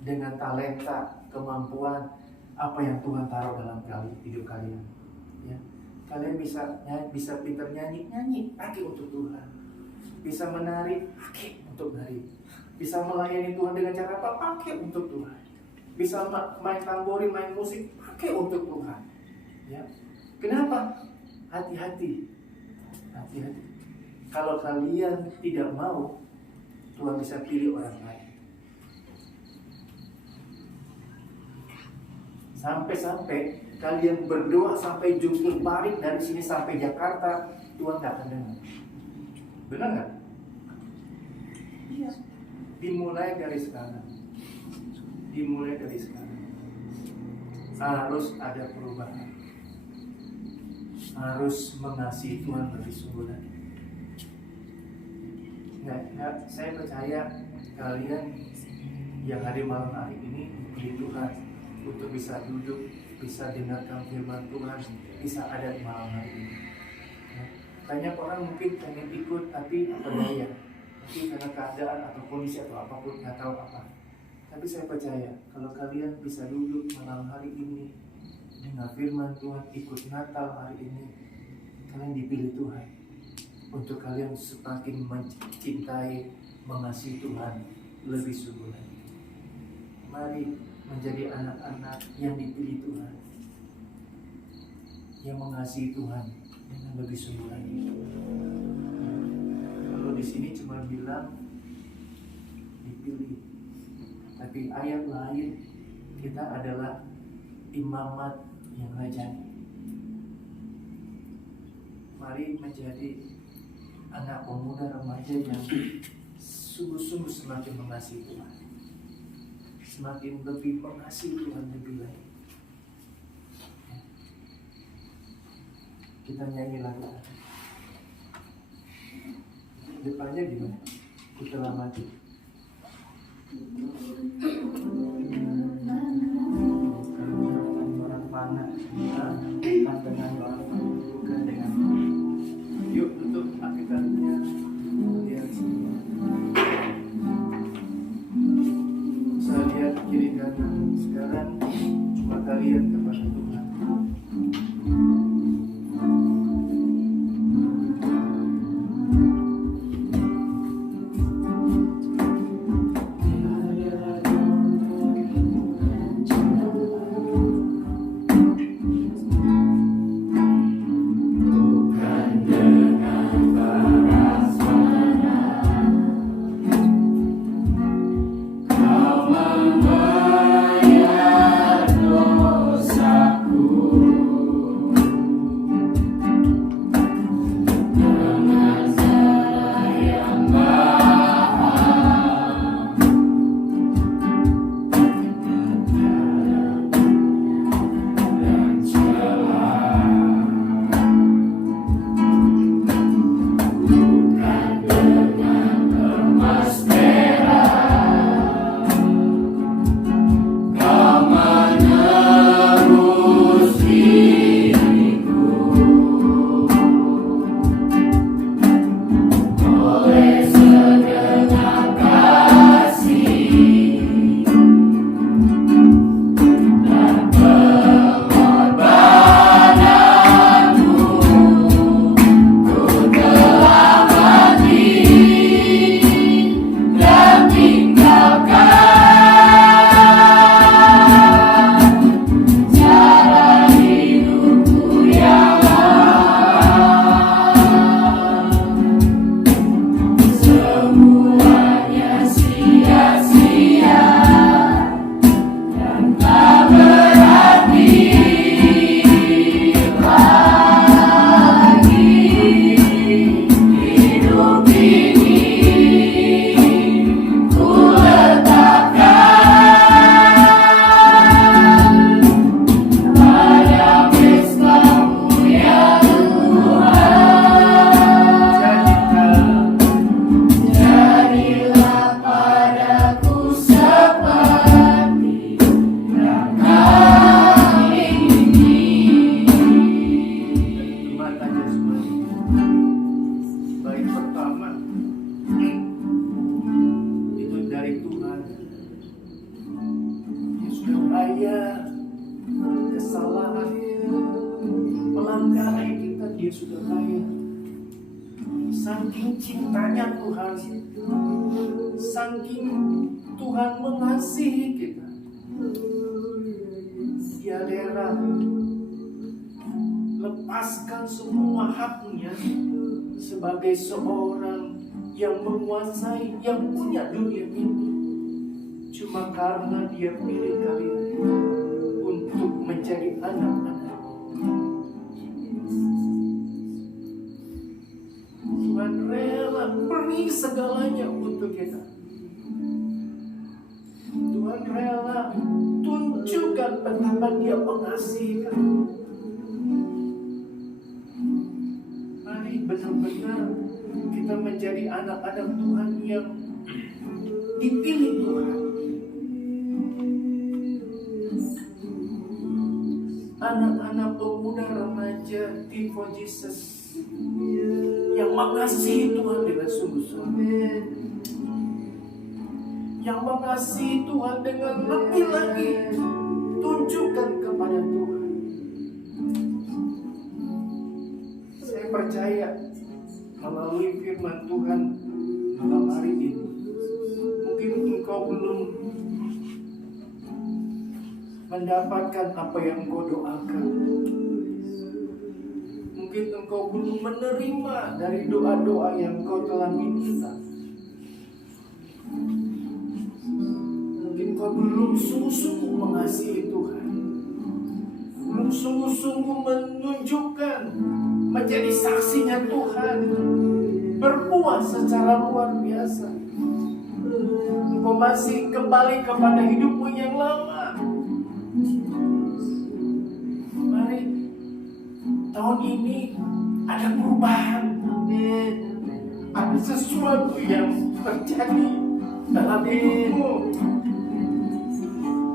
Dengan talenta, kemampuan, apa yang Tuhan taruh dalam hidup kalian. Ya. Kalian bisa pintar nyanyi, pakai untuk Tuhan. Bisa menari, pakai untuk menari. Bisa melayani Tuhan dengan cara apa? Pakai untuk Tuhan. Bisa main tamborin, main musik, pakai untuk Tuhan. Ya. Kenapa? Hati-hati. Kalau kalian tidak mau, Tuhan bisa pilih orang lain. Sampai-sampai kalian berdoa sampai jungkir balik dari sini sampai Jakarta, Tuhan gak akan dengar. Benar gak? Iya. Dimulai dari sekarang. Harus ada perubahan. Harus mengasihi Tuhan lebih sungguh lagi. Saya percaya kalian yang hadir malam hari ini dipilih Tuhan untuk bisa duduk, bisa dengarkan firman Tuhan, bisa ada di malam hari ini. Banyak orang mungkin pengen ikut tapi apa daya, mungkin karena keadaan atau kondisi atau apapun, nggak tahu apa. Tapi saya percaya kalau kalian bisa duduk malam hari ini dengar firman Tuhan, ikut Natal hari ini, kalian dipilih Tuhan untuk kalian semakin mencintai, mengasihi Tuhan lebih sungguh lagi. Mari menjadi anak-anak yang dipilih Tuhan, yang mengasihi Tuhan dengan lebih sungguh lagi. Kalau di sini cuma bilang dipilih, tapi ayat lain kita adalah imamat yang rajani. Mari menjadi anak pemuda remaja yang sungguh-sungguh semakin mengasihi Tuhan, semakin lebih mengasihi Tuhan lebih lagi. Kita nyanyi lagu. Depannya gimana? Kita mati. Orang mana? Bukan dengan orang, bukan dengan. Yuk tutup Alkitabnya. Lihat semua. Saya lihat kiri kanan. Sekarang cuma kalian kepada Tuhan. Dia sudah kaya. Saking cintanya Tuhan, saking Tuhan mengasihi kita, Dia rela lepaskan semua haknya sebagai seorang yang menguasai, yang punya dunia ini, cuma karena Dia pilih kalian untuk untuk menjadi anak-anak. Tuhan rela beri segalanya untuk kita. Tuhan rela tunjukkan betapa Dia mengasihi kami. Mari benar-benar kita menjadi anak-anak Tuhan yang dipilih Tuhan. Anak-anak pemuda remaja Team for Jesus yang mengasihi Tuhan dengan sungguh-sungguh, yang mengasihi Tuhan dengan lebih lagi, tunjukkan kepada Tuhan. Saya percaya melalui firman Tuhan malam hari ini, mungkin engkau belum mendapatkan apa yang engkau doakan. Mungkin engkau belum menerima dari doa-doa yang engkau telah minta. Mungkin engkau belum sungguh-sungguh mengasihi Tuhan, belum sungguh-sungguh menunjukkan menjadi saksinya Tuhan, berbuah secara luar biasa. Engkau masih kembali kepada hidupmu yang lama. Mari tahun ini ada perubahan. Ada sesuatu yang terjadi dalam hidupmu.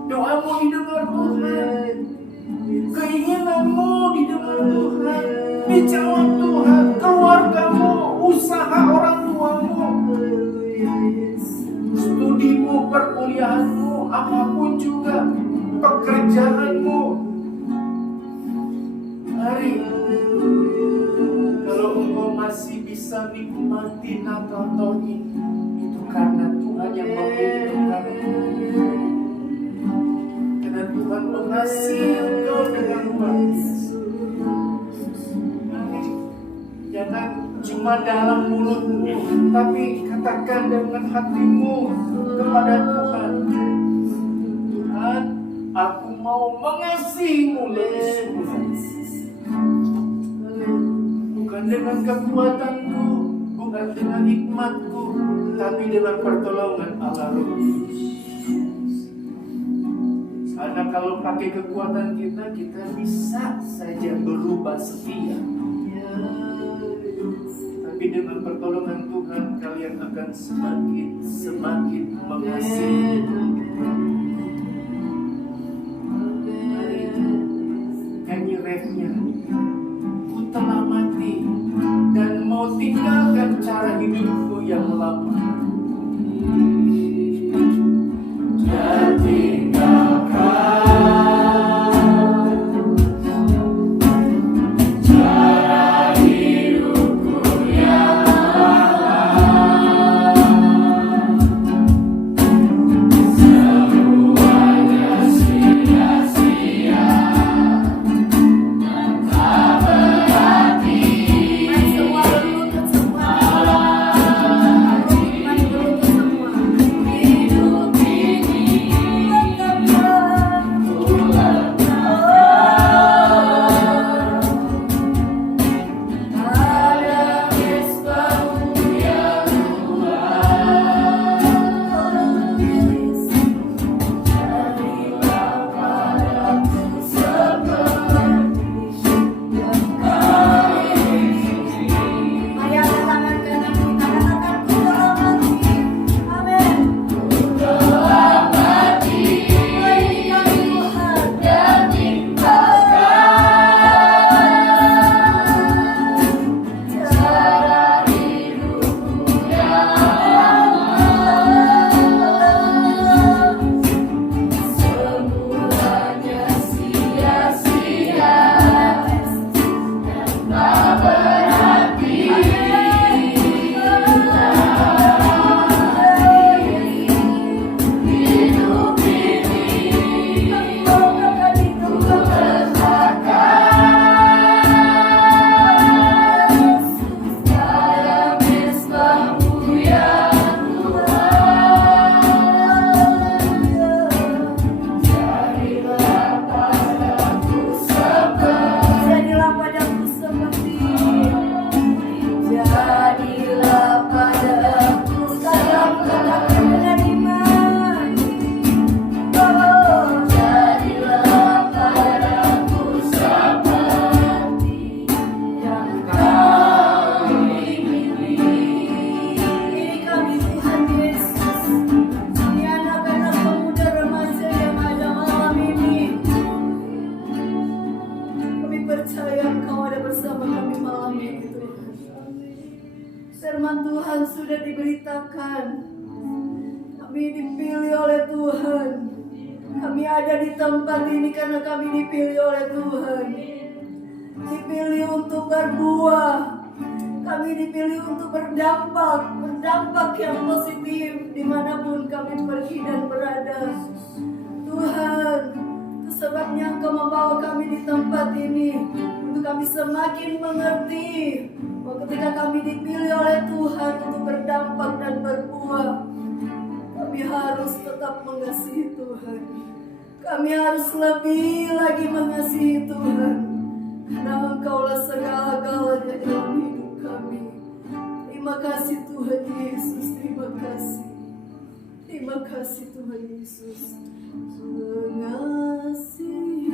Doamu didengar Tuhan, keinginanmu didengar Tuhan, dijawab Tuhan. Keluargamu, usaha orang tuamu, studimu, perkuliahanmu, apapun juga pekerjaanmu. Mari, kalau engkau masih bisa nikmati Natal tahun ini, itu karena Tuhan yang memilih engkau. Karena Tuhan mengasihi engkau dengan luar biasa. Mari, jangan cuma dalam mulutmu, tapi katakan dengan hatimu kepada Tuhan. Tuhan, aku mau mengasihimu lebih sungguh. Bukan dengan kekuatanku, bukan dengan hikmatku, tapi dengan pertolongan Allah Roh Kudus. Karena kalau pakai kekuatan kita, kita bisa saja berubah setia. Tapi dengan pertolongan Tuhan, kalian akan semakin mengasihi. Mari nyanyi refnya. Ku telah mati dan mau tinggalkan cara hidupku yang lama. Dan tinggalkan cara hidupku yang lama. Semuanya sia-sia, tak berarti. Semua berlutut semua. yang Kau ada bersama kami malam ini Tuhan. Firman Tuhan sudah diberitakan, kami dipilih oleh Tuhan. Kami ada di tempat ini karena kami dipilih oleh Tuhan. Dipilih untuk berbuah. Kami dipilih untuk berdampak yang positif dimanapun kami pergi dan berada. Tuhan, itu sebabnya Engkau membawa kami di tempat ini untuk kami semakin mengerti bahwa ketika kami dipilih oleh Tuhan untuk berdampak dan berbuah, kami harus tetap mengasihi Tuhan. Kami harus lebih lagi mengasihi Tuhan, karena Engkaulah segala-galanya dalam hidup kami. Terima kasih Tuhan Yesus, terima kasih. Terima kasih Tuhan Yesus. Mengasihi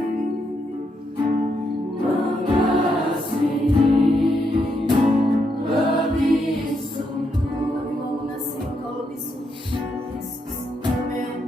lebih sungguh. Kami mau mengasihi Engkau lebih sungguh Tuhan Yesus. Amin.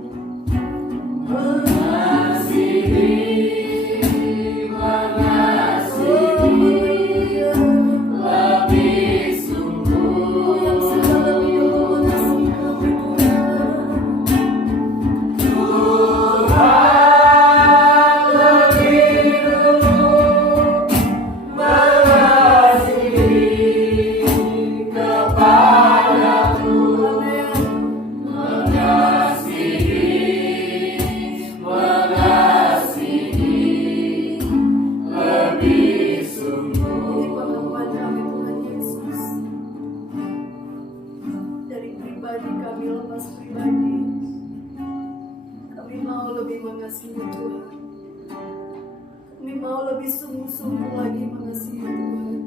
Sungguh-sungguh lagi mengasihi Tuhan.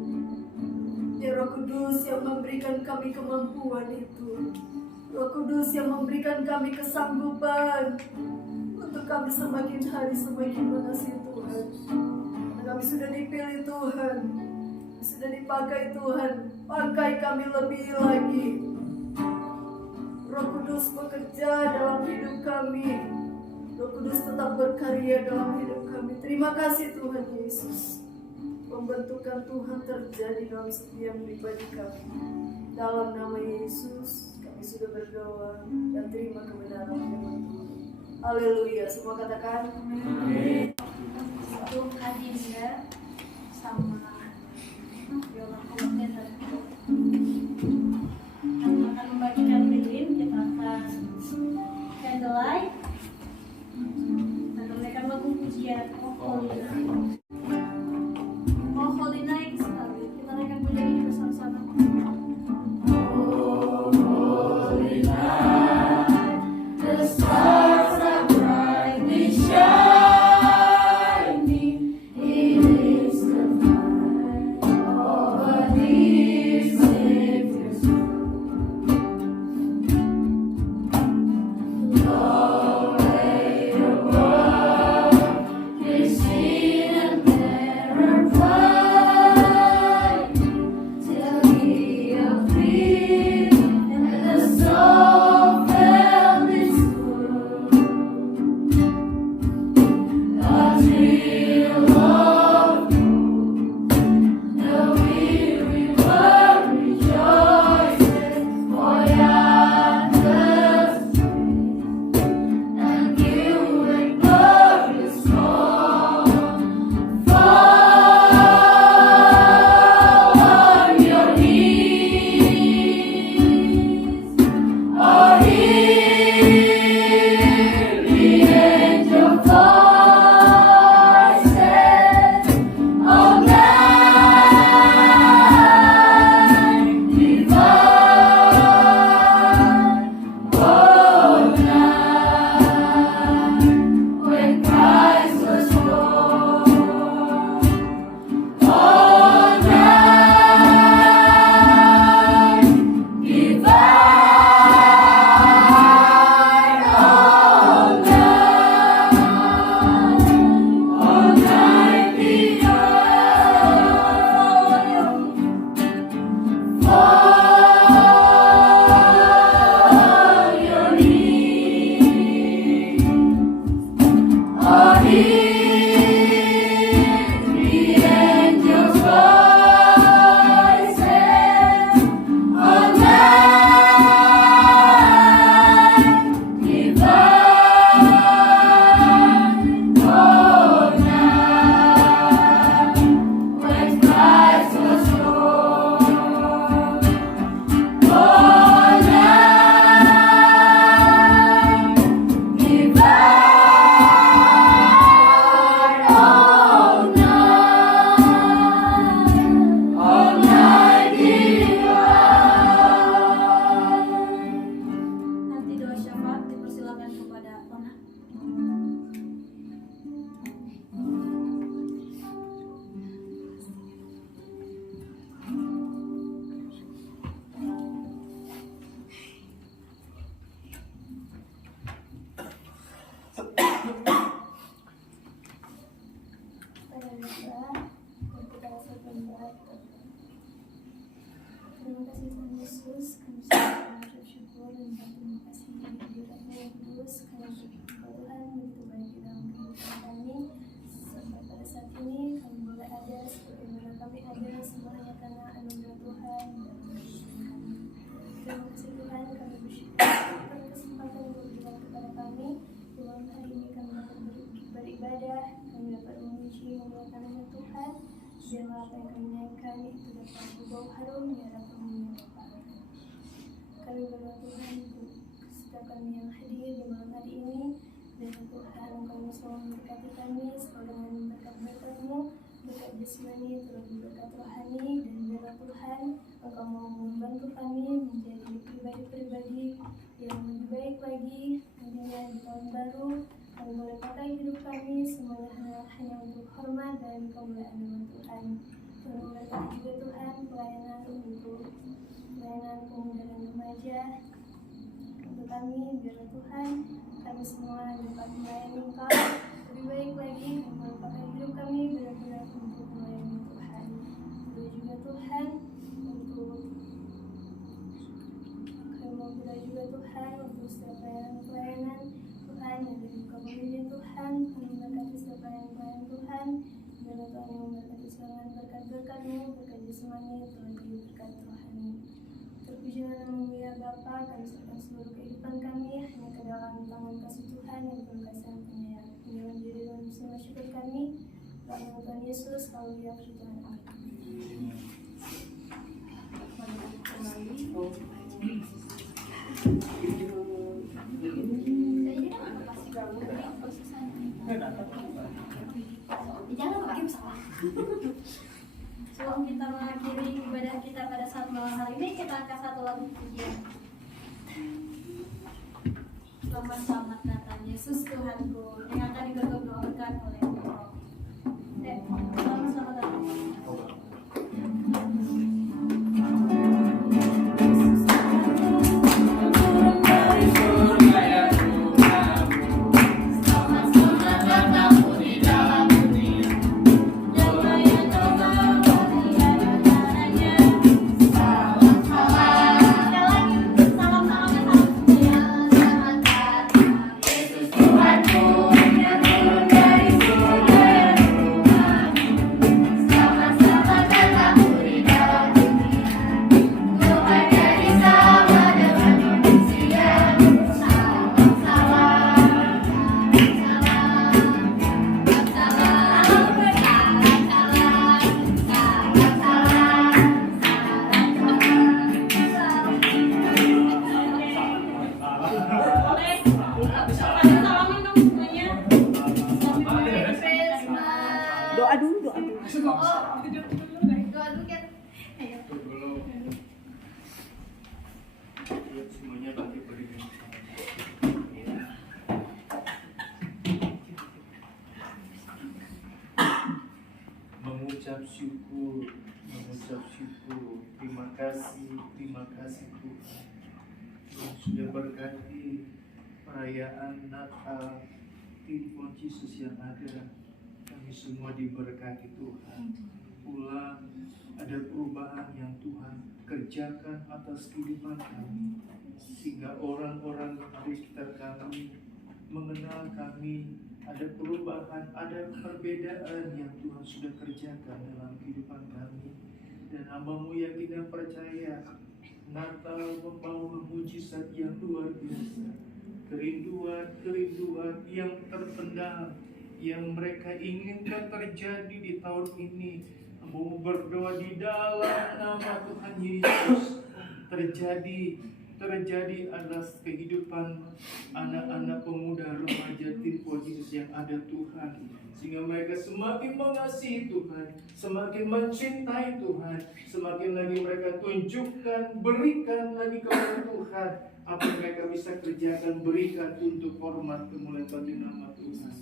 Ya Roh Kudus yang memberikan kami kemampuan itu, Roh Kudus yang memberikan kami kesanggupan untuk kami semakin hari semakin mengasihi Tuhan. Karena kami sudah dipilih Tuhan, sudah dipakai Tuhan, pakai kami lebih lagi. Roh Kudus bekerja dalam hidup kami. Roh Kudus tetap berkarya dalam hidup kami. Terima kasih Tuhan Yesus. Pembentukan Tuhan terjadi dalam setiap pribadi kami. Dalam nama Yesus kami sudah berdoa dan terima kebenaran firman Tuhan. Haleluya. Semua katakan amin. Untuk Adinda sama Yola Komunitas Kami akan membagikan lilin, kita akan candlelight. Menaikkan lagu pujian Oh Holy Night. Oh Holy Night, kita naikkan pujian ini bersama-sama. Oh, holy night, the stars are brightly shining. It is kita terima kasih Tuhan Yesus, kami sudah mengucap syukur dan berterima kasih kehadiran-Mu yang kudus, karena Engkau Tuhan begitu baik di dalam kehidupan kami. Sampai pada saat ini kami boleh ada sebagaimana kami ada, semua hanya karena anugerah Tuhan dan kasih kami. Terima kasih Tuhan, kami bersyukur atas kesempatan yang diberikan kepada kami. Di malam hari ini kami dapat beribadah, kami dapat memuji memuliakan nama Tuhan. Biarlah apa yang kami nyanyikan itu dapat berbau harum di hadapan-Mu ya Bapa. Kami berdoa Tuhan untuk setiap kami yang hadir di malam hari ini. Biarlah Tuhan Engkau selalu memberkati kami selalu dengan berkat-berkat-Mu, berkat jasmani turut berkat rohani, dan biarlah Tuhan Engkau mau membantu kami menjadi pribadi-pribadi yang lebih baik lagi nantinya di tahun baru. Kami boleh pakai hidup kami semuanya hanya untuk hormat dan kemuliaan nama Tuhan. Kami memberkati juga Tuhan pelayanan pemuda dan remaja untuk kami. Biarlah Tuhan kami semua dapat melayani Engkau lebih baik lagi dan boleh pakai hidup kami benar-benar untuk melayani Tuhan. Berdoa juga Tuhan untuk kami mau berdoa juga Tuhan untuk setiap pelayanan Tuhan yang dibuka pemimpin Tuhan. Kami memberkati setiap pelayanan Tuhan. Biarlah Tuhan yang memberkati dengan berkat-berkat-Mu, berkat jasmani, terlebih berkat rohani. Terpujilah nama-Mu ya Bapa, kami serahkan seluruh kehidupan kami hanya ke dalam tangan kasih Tuhan yang penuh kasih dan penyayang. Inilah diri dan semua syukur kami. Dalam nama Tuhan Yesus, haleluya, puji Tuhan, amin. Jangan pakai pesawat. Sebelum kita mengakhiri ibadah kita pada saat malam hari ini, kita angkat satu lagu pujian. Selamat datang Yesus Tuhanku, yang akan didoakan oleh Allah. Selamat datang. Doa dulu. Semuanya bangkit berdiri. Mengucap syukur. Terima kasih Tuhan yang sudah berkati perayaan Natal Tuhan Yesus yang ada. Kami semua diberkati Tuhan. Pulang ada perubahan yang Tuhan kerjakan atas kehidupan kami, sehingga orang-orang di sekitar kami mengenal kami. Ada perubahan, ada perbedaan yang Tuhan sudah kerjakan dalam kehidupan kami. Dan hamba-Mu yang kita percaya, Natal membawa mujizat yang luar biasa. Kerinduan yang terpendam, yang mereka inginkan terjadi di tahun ini. Hamba-Mu berdoa di dalam nama Tuhan Yesus terjadi atas kehidupan anak-anak pemuda remaja tim Yesus yang ada Tuhan, sehingga mereka semakin mengasihi Tuhan, semakin mencintai Tuhan, semakin lagi mereka tunjukkan, berikan lagi kepada Tuhan apa yang mereka bisa kerjakan, berikan untuk hormat kemuliaan bagi nama Tuhan.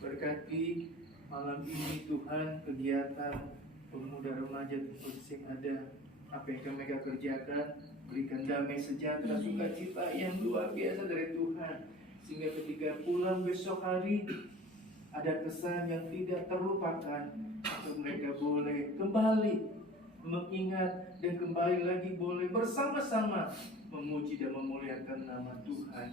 Berkati malam ini Tuhan kegiatan pemuda remaja tim Yesus yang ada, apa yang mereka kerjakan, berikan damai sejahtera, sukacita yang luar biasa dari Tuhan, sehingga ketika pulang besok hari ada kesan yang tidak terlupakan, untuk mereka boleh kembali mengingat dan kembali lagi boleh bersama-sama memuji dan memuliakan nama Tuhan.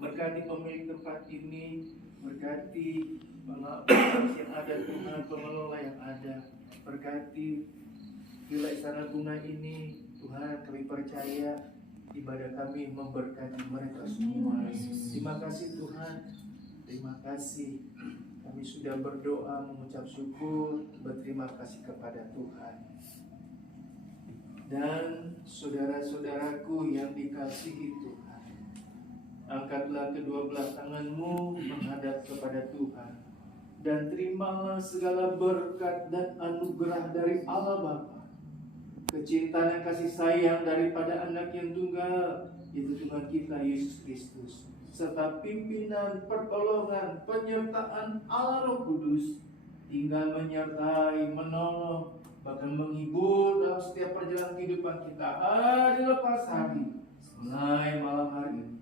Berkati pemilik tempat ini, berkati pengawas yang ada, Tuhan, pengelola yang ada, berkati Villa Istana Bunga ini, Tuhan, kami percaya ibadah kami memberkati mereka semua. Terima kasih Tuhan, terima kasih. Kami sudah berdoa, mengucap syukur, berterima kasih kepada Tuhan. Dan saudara-saudaraku yang dikasihi Tuhan, angkatlah kedua belah tanganmu menghadap kepada Tuhan, dan terimalah segala berkat dan anugerah dari Allah Bapa, kecintaan dan kasih sayang daripada anak yang tunggal, yaitu Tuhan kita Yesus Kristus, serta pimpinan, pertolongan, penyertaan Allah Roh Kudus, tinggal menyertai, menolong, bahkan menghibur dalam setiap perjalanan kehidupan kita hari lepas hari, mulai malam hari ini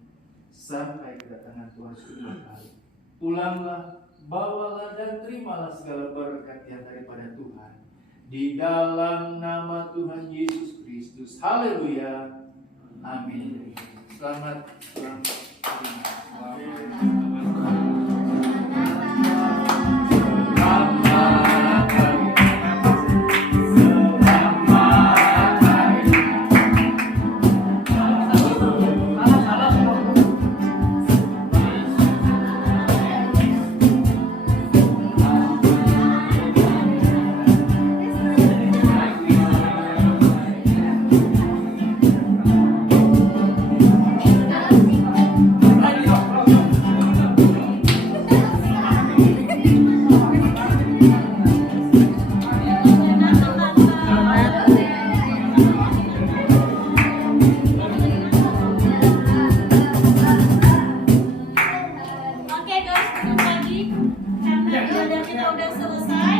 sampai kedatangan Tuhan kedua kali. Pulanglah, bawalah dan terimalah segala berkat yang daripada Tuhan, di dalam nama Tuhan Yesus Kristus. Haleluya, amin. Selamat Oke guys, belum lagi karena ibadah kita udah selesai.